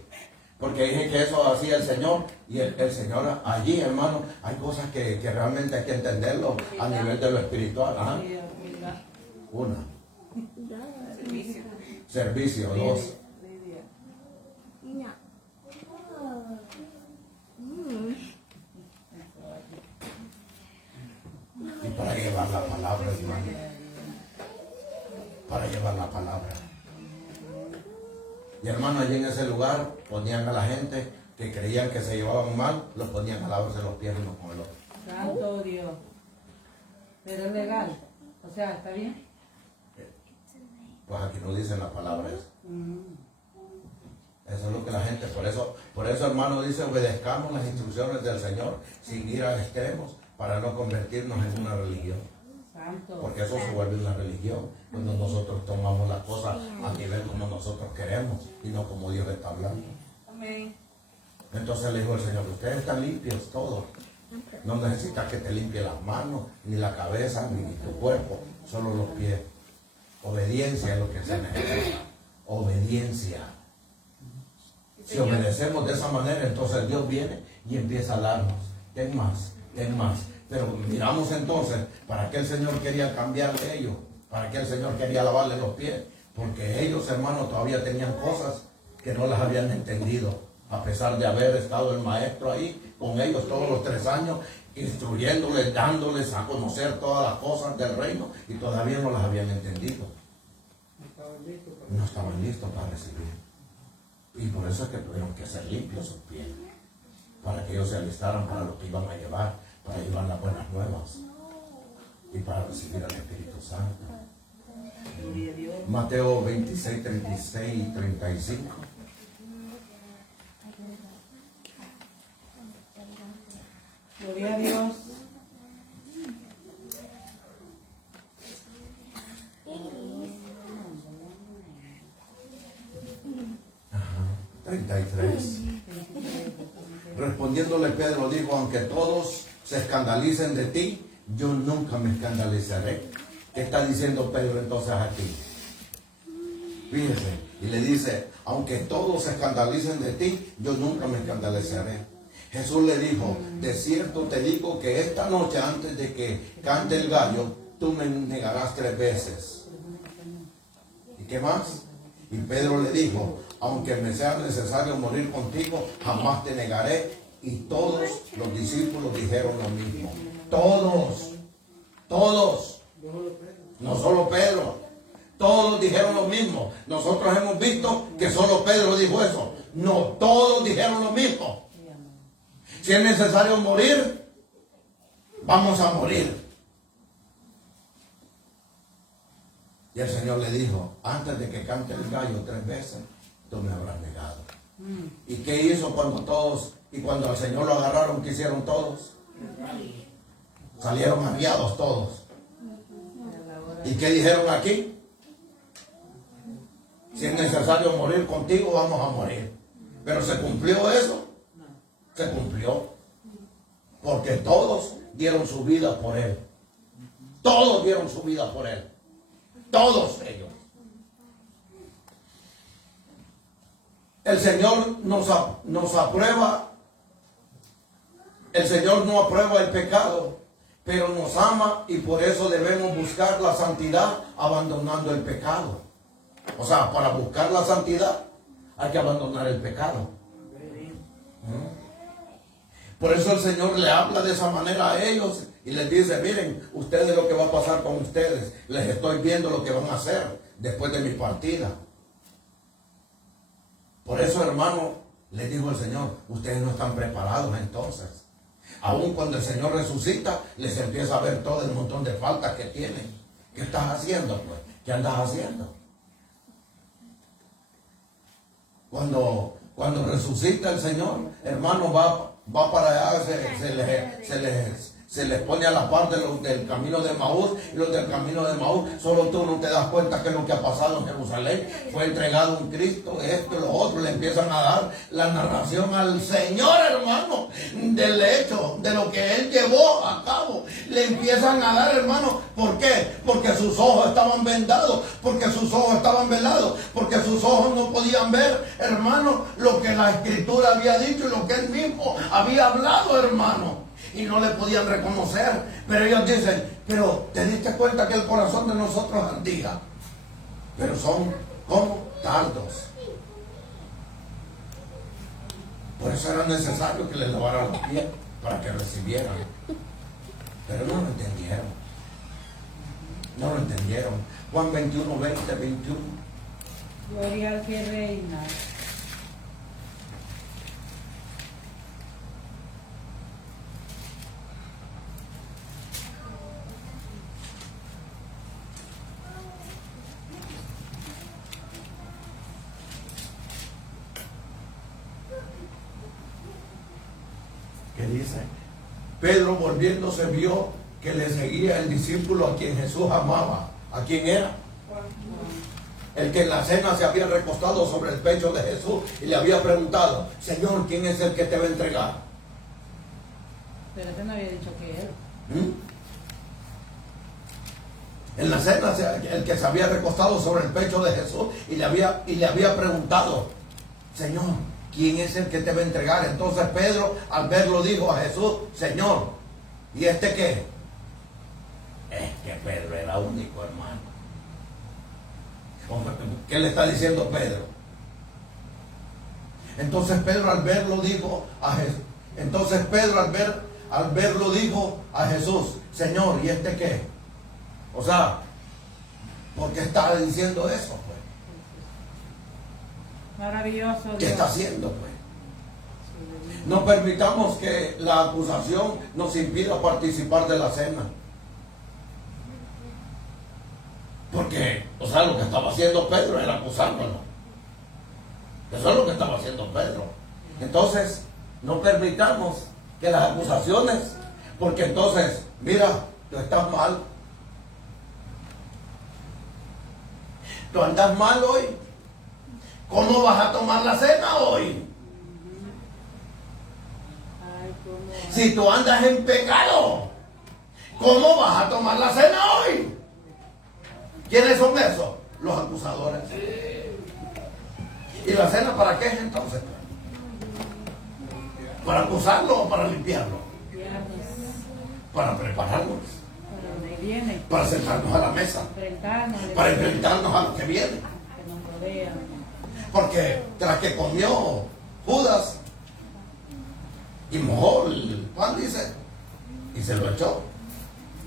Porque dije que eso hacía el Señor. Y el Señor allí, hermano, hay cosas que realmente hay que entenderlo a nivel de lo espiritual. Ajá. Una. Servicio. Dos. Y para llevar la palabra, hermano. Para llevar la palabra. Y hermano, allí en ese lugar ponían a la gente que creían que se llevaban mal, los ponían a lavarse los pies uno con el otro. Santo Dios. Pero es legal. O sea, ¿está bien? Pues aquí no dicen la palabra eso. Eso es lo que la gente, por eso hermano dice: obedezcamos las instrucciones del Señor sin ir a extremos para no convertirnos en una religión. Santo. Porque eso se vuelve una religión cuando nosotros tomamos las cosas a nivel como nosotros queremos y no como Dios está hablando. Amén. Entonces le dijo el Señor: ustedes están limpios todos. No necesitas que te limpie las manos, ni la cabeza, ni tu cuerpo, solo los pies. Obediencia es lo que se necesita. Obediencia. Si obedecemos de esa manera, entonces Dios viene y empieza a darnos. Ten más, ten más. Pero miramos entonces, ¿para qué el Señor quería cambiar de ellos? ¿Para qué el Señor quería lavarle los pies? Porque ellos, hermanos, todavía tenían cosas que no las habían entendido. A pesar de haber estado el maestro ahí con ellos todos los 3 años, instruyéndoles, dándoles a conocer todas las cosas del reino, y todavía no las habían entendido. No estaban listos para recibir. Y por eso es que tuvieron que ser limpios sus pies, para que ellos se alistaran para lo que iban a llevar, para llevar las buenas nuevas y para recibir al Espíritu Santo. Mateo 26, 36 y 35. Gloria a Dios. Ajá, 33. Respondiéndole Pedro dijo: aunque todos se escandalicen de ti, yo nunca me escandalizaré. ¿Qué está diciendo Pedro entonces aquí? Fíjese, y le dice: aunque todos se escandalicen de ti, yo nunca me escandalizaré. Jesús le dijo: de cierto te digo que esta noche, antes de que cante el gallo, tú me negarás 3 veces. ¿Y qué más? Y Pedro le dijo: aunque me sea necesario morir contigo, jamás te negaré. Y todos los discípulos dijeron lo mismo. Todos. No solo Pedro. Todos dijeron lo mismo. Nosotros hemos visto que solo Pedro dijo eso. No, todos dijeron lo mismo. Si es necesario morir, vamos a morir. Y el Señor le dijo, antes de que cante el gallo 3 veces, tú me habrás negado. ¿Y qué hizo cuando al Señor lo agarraron? ¿Qué hicieron todos? Salieron arriados todos. ¿Y qué dijeron aquí? Si es necesario morir contigo, vamos a morir. Pero ¿se cumplió eso? Se cumplió. Porque todos dieron su vida por Él. Todos dieron su vida por Él. Todos ellos. El Señor nos aprueba. El Señor no aprueba el pecado, pero nos ama y por eso debemos buscar la santidad abandonando el pecado. O sea, para buscar la santidad hay que abandonar el pecado. Por eso el Señor le habla de esa manera a ellos y les dice, miren, ustedes lo que va a pasar con ustedes, les estoy viendo lo que van a hacer después de mi partida. Por eso, hermano, les dijo el Señor, ustedes no están preparados entonces. Aún cuando el Señor resucita, les empieza a ver todo el montón de faltas que tienen. ¿Qué estás haciendo, pues? ¿Qué andas haciendo? Cuando resucita el Señor, hermano, va para allá, se les pone a la par de los del camino de Maús, y los del camino de Maús, solo tú no te das cuenta que lo que ha pasado en Jerusalén, fue entregado un Cristo, esto y lo otro, le empiezan a dar la narración al Señor, hermano, del hecho, de lo que Él llevó a cabo, le empiezan a dar, hermano, ¿por qué? Porque sus ojos estaban vendados, porque sus ojos estaban velados, porque sus ojos no podían ver, hermano, lo que la Escritura había dicho y lo que Él mismo había hablado, hermano. Y no le podían reconocer. Pero ellos dicen, pero ¿te diste cuenta que el corazón de nosotros ardía? Pero son como tardos. Por eso era necesario que les lavaran los pies para que recibieran. Pero no lo entendieron. No lo entendieron. Juan 21, 20, 21. Gloria al que reina. ¿Qué dice? Pedro volviéndose vio que le seguía el discípulo a quien Jesús amaba. ¿A quién era? El que en la cena se había recostado sobre el pecho de Jesús y le había preguntado, Señor, ¿quién es el que te va a entregar? Pero ese no había dicho que él. En la cena el que se había recostado sobre el pecho de Jesús y le había preguntado, Señor, ¿quién es el que te va a entregar? Entonces Pedro al verlo dijo a Jesús, Señor, ¿y este qué? Es que Pedro era único, hermano. ¿Qué le está diciendo Pedro? Entonces Pedro al verlo dijo a Jesús. Entonces Pedro al verlo dijo a Jesús, Señor, ¿y este qué? O sea, ¿por qué está diciendo eso, pues? Maravilloso Dios. ¿Qué está haciendo, pues? No permitamos que la acusación nos impida participar de la cena. Porque, o sea, lo que estaba haciendo Pedro era acusándolo. Eso es lo que estaba haciendo Pedro. Entonces, no permitamos que las acusaciones, porque entonces, mira, tú estás mal. Tú andas mal hoy. ¿Cómo vas a tomar la cena hoy? Si tú andas en pecado, ¿cómo vas a tomar la cena hoy? ¿Quiénes son esos? Los acusadores. ¿Y la cena para qué es entonces? ¿Para acusarlo o para limpiarlo? Para prepararnos. Para sentarnos a la mesa. Para enfrentarnos a lo que viene. Porque tras que comió Judas, Y mojó el pan, dice, y se lo echó.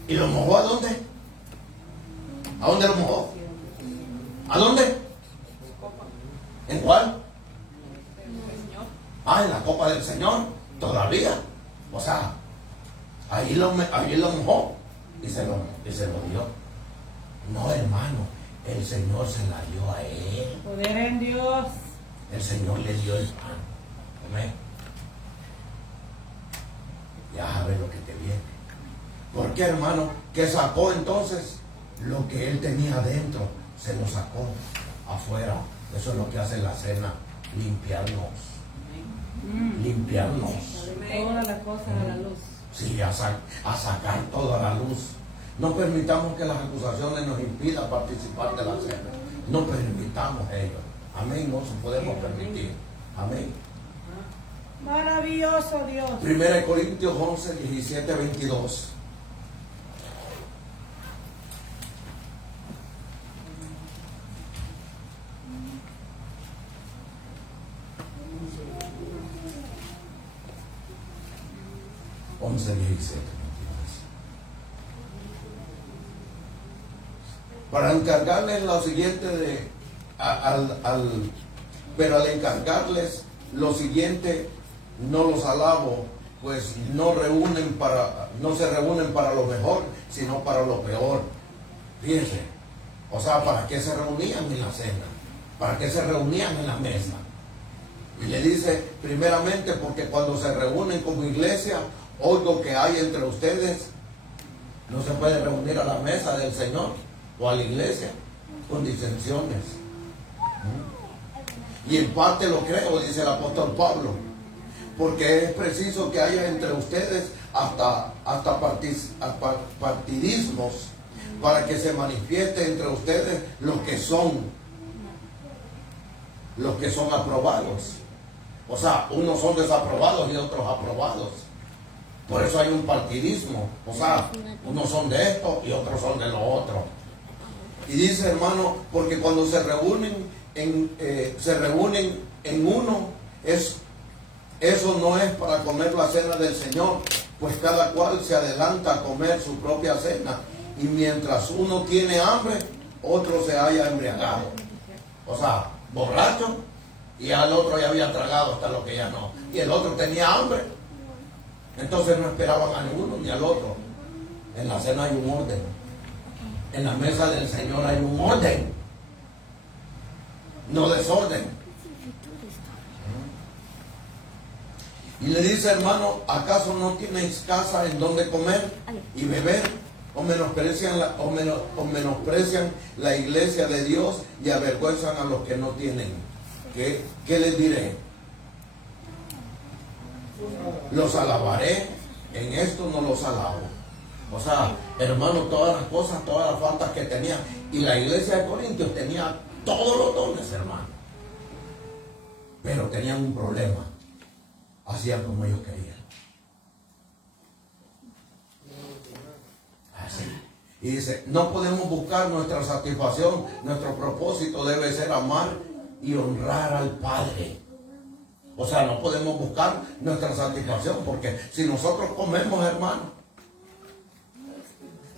¿Y lo mojó a dónde? ¿A dónde lo mojó? ¿A dónde? ¿En cuál? En la copa del Señor, todavía. O sea, ahí lo mojó y se lo dio. No, hermano, el Señor se la dio a él. Poder en Dios. El Señor le dio el pan. Amén. Ya sabes lo que te viene. ¿Por qué, hermano? ¿Qué sacó entonces? Lo que él tenía adentro, se lo sacó afuera. Eso es lo que hace la cena, limpiarnos. Limpiarnos. Todas las cosas a la luz. Sí, a sacar toda la luz. No permitamos que las acusaciones nos impidan participar de la cena. No permitamos ello. Amén, no se podemos permitir. Amén. Maravilloso Dios. 1 Corintios 11, 17, 22. Para encargarles lo siguiente pero al encargarles lo siguiente no los alabo, pues no se reúnen para lo mejor, sino para lo peor. Fíjense, o sea, ¿para qué se reunían en la cena? ¿Para qué se reunían en la mesa? Y le dice, primeramente, porque cuando se reúnen como iglesia, oigo que hay entre ustedes, no se puede reunir a la mesa del Señor o a la iglesia con disensiones. Y en parte lo creo, dice el apóstol Pablo, porque es preciso que haya entre ustedes hasta partidismos, para que se manifieste entre ustedes los que son aprobados. O sea, unos son desaprobados y otros aprobados. Por eso hay un partidismo. O sea, unos son de esto y otros son de lo otro. Y dice, hermano, porque cuando se reúnen en uno, eso no es para comer la cena del Señor, pues cada cual se adelanta a comer su propia cena. Y mientras uno tiene hambre, otro se haya embriagado. O sea, borracho, y al otro ya había tragado hasta lo que ya no. Y el otro tenía hambre. Entonces no esperaban a ninguno ni al otro. En la cena hay un orden. En la mesa del Señor hay un orden. No desorden. Y le dice, hermano, ¿acaso no tienes casa en donde comer y beber? ¿O menosprecian la iglesia de Dios y avergüenzan a los que no tienen? ¿Qué les diré? Los alabaré, en esto no los alabo. O sea, hermano, todas las cosas, todas las faltas que tenía. Y la iglesia de Corintios tenía todos los dones, hermano. Pero tenían un problema. Hacían como ellos querían. Así. Y dice, no podemos buscar nuestra satisfacción. Nuestro propósito debe ser amar y honrar al Padre. O sea, no podemos buscar nuestra satisfacción, porque si nosotros comemos, hermano,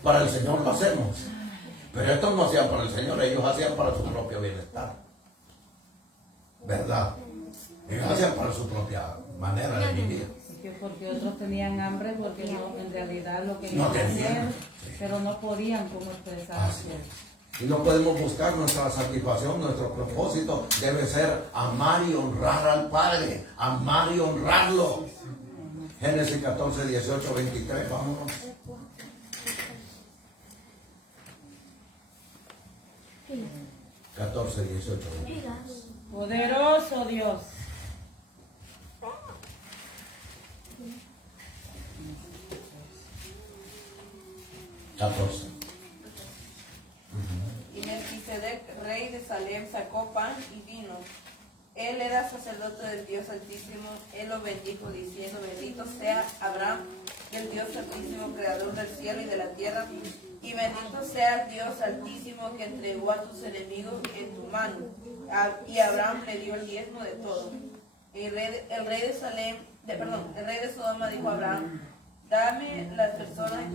para el Señor lo hacemos. Pero estos no hacían para el Señor, ellos hacían para su propio bienestar. ¿Verdad? Ellos hacían para su propia manera de vivir. Porque otros tenían hambre, porque no, en realidad lo que No querían tenían, hacer, pero no podían como expresarse. Y no podemos buscar nuestra satisfacción, nuestro propósito debe ser amar y honrar al Padre, amar y honrarlo. Génesis 14, 18, 23, vámonos. ...14, 18, 23. Poderoso Dios. Y Melquisedec, rey de Salem, sacó pan y vino. Él era sacerdote del Dios Altísimo. Él lo bendijo diciendo, bendito sea Abraham, del Dios Altísimo, creador del cielo y de la tierra. Y bendito sea el Dios Altísimo que entregó a tus enemigos en tu mano. Y Abraham le dio el diezmo de todo. El rey de Salem el rey de Sodoma dijo a Abraham, dame las personas y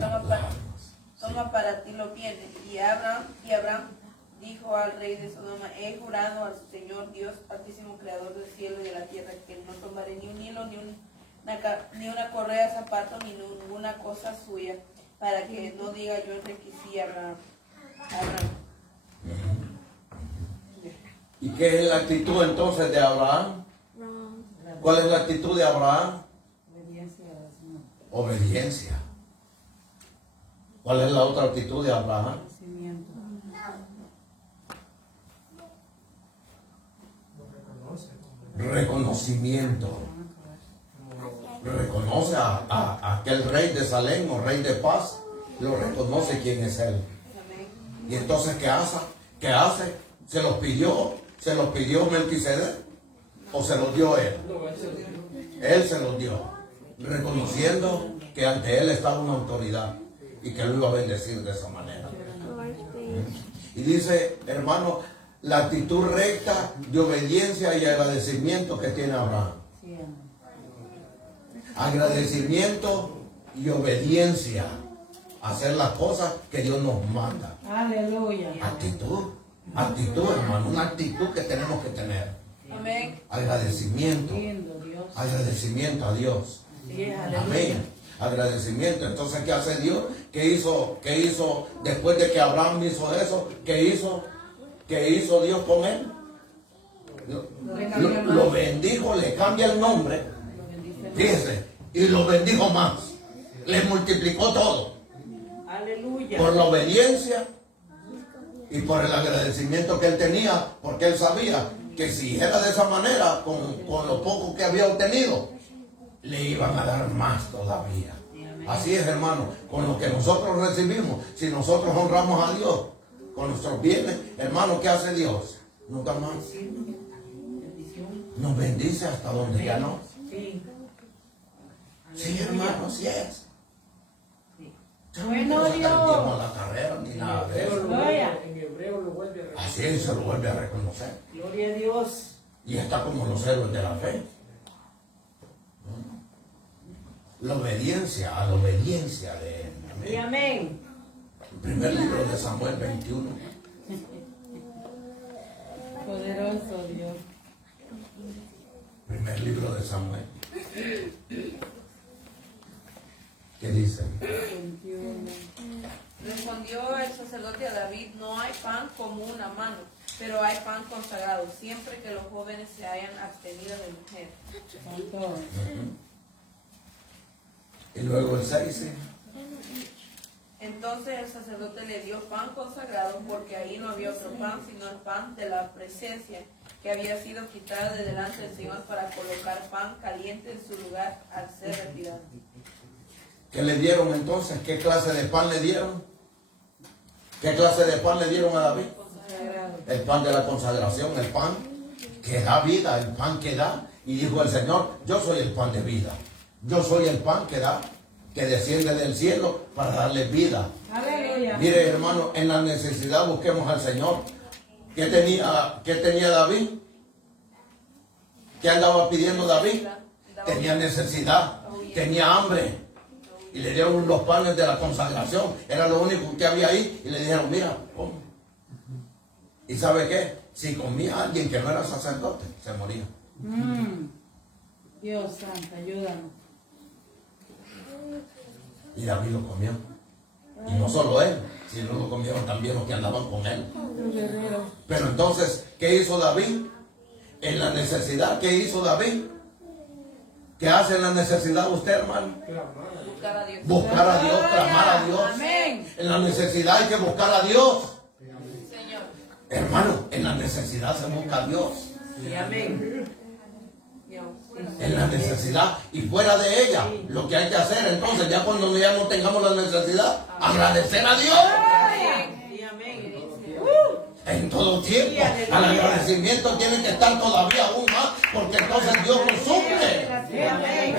toma para ti los bienes. Y Abraham dijo al rey de Sodoma, he jurado al Señor Dios Altísimo, Creador del cielo y de la tierra, que no tomaré ni un hilo, ni una correa de zapato, ni ninguna cosa suya, para que no diga yo enriquecí a Abraham. ¿Y qué es la actitud entonces de Abraham? ¿Cuál es la actitud de Abraham? Obediencia. ¿Cuál es la otra actitud de Abraham? Reconocimiento. Reconoce a aquel rey de Salem o rey de paz, lo reconoce quién es él. Y entonces ¿qué hace? ¿Se los pidió Melquisedec o se los dio él? Él se los dio, reconociendo que ante él estaba una autoridad y que lo iba a bendecir de esa manera. Y dice, hermano, la actitud recta de obediencia y agradecimiento que tiene Abraham. Agradecimiento y obediencia. Hacer las cosas que Dios nos manda. Aleluya. Actitud, hermano. Una actitud que tenemos que tener. Amén. Agradecimiento. Agradecimiento a Dios. Amén. Agradecimiento. Entonces, ¿qué hace Dios? ¿Qué hizo después de que Abraham hizo eso? ¿Qué hizo Dios con él? Lo bendijo, le cambia el nombre. Fíjese, y lo bendijo más. Le multiplicó todo. Aleluya. Por la obediencia y por el agradecimiento que él tenía, porque él sabía que si era de esa manera, con lo poco que había obtenido, le iban a dar más todavía. Así es, hermano, con lo que nosotros recibimos, si nosotros honramos a Dios con nuestros bienes, hermano, ¿qué hace Dios? Nos da más. Nos bendice hasta donde ya no. Sí, hermano, así es. Bueno, Dios. No la carrera ni nada de eso. En hebreo lo vuelve a reconocer. Así es, se lo vuelve a reconocer. Gloria a Dios. Y está como los héroes de la fe. La obediencia, a la obediencia de él. Y amén. El primer libro de Samuel 21. Poderoso Dios. Primer libro de Samuel. ¿Qué dice? 21. Respondió el sacerdote a David, no hay pan común a mano, pero hay pan consagrado, siempre que los jóvenes se hayan abstenido de mujer. Santo. Y luego el 6. Entonces el sacerdote le dio pan consagrado, porque ahí no había otro pan, sino el pan de la presencia, que había sido quitado de delante del Señor para colocar pan caliente en su lugar al ser retirado. ¿Qué le dieron entonces? ¿Qué clase de pan le dieron? ¿Qué clase de pan le dieron a David? El pan de la consagración, el pan que da vida, el pan que da. Y dijo el Señor, yo soy el pan de vida. Yo soy el pan que da, que desciende del cielo para darle vida. Aleluya. Mire, hermano, en la necesidad busquemos al Señor. ¿Qué tenía David? ¿Qué andaba pidiendo David? Tenía necesidad, tenía hambre. Y le dieron los panes de la consagración. Era lo único que había ahí. Y le dijeron, mira, come. ¿Y sabe qué? Si comía alguien que no era sacerdote, se moría. Dios santo, ayúdanos. Y David lo comió. Y no solo él, sino lo comieron también los que andaban con él. Pero entonces, ¿qué hizo David? En la necesidad, ¿qué hizo David? ¿Qué hace en la necesidad usted, hermano? Buscar a Dios. Buscar a Dios, clamar a Dios. Amén. En la necesidad hay que buscar a Dios. Señor. Hermano, en la necesidad se busca a Dios. Y amén. En la necesidad y fuera de ella, lo que hay que hacer entonces, ya cuando ya no tengamos la necesidad, agradecer a Dios Y amén. en todo tiempo. El agradecimiento tiene que estar todavía aún más, porque entonces Dios nos suple. Y amén.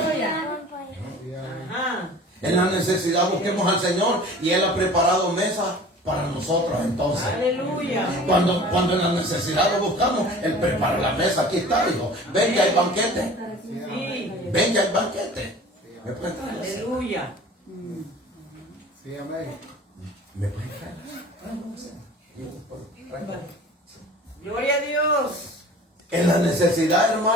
Ajá. En la necesidad busquemos al Señor y Él ha preparado mesa para nosotros entonces. Aleluya. Cuando en la necesidad lo buscamos, Él prepara la mesa. Aquí está, hijo. Ven que hay banquete. Sí. Ven que hay banquete. ¿Me puedes traer? Aleluya. Sí, amén. ¿Me puedes traer? Gloria a Dios. En la necesidad, hermano.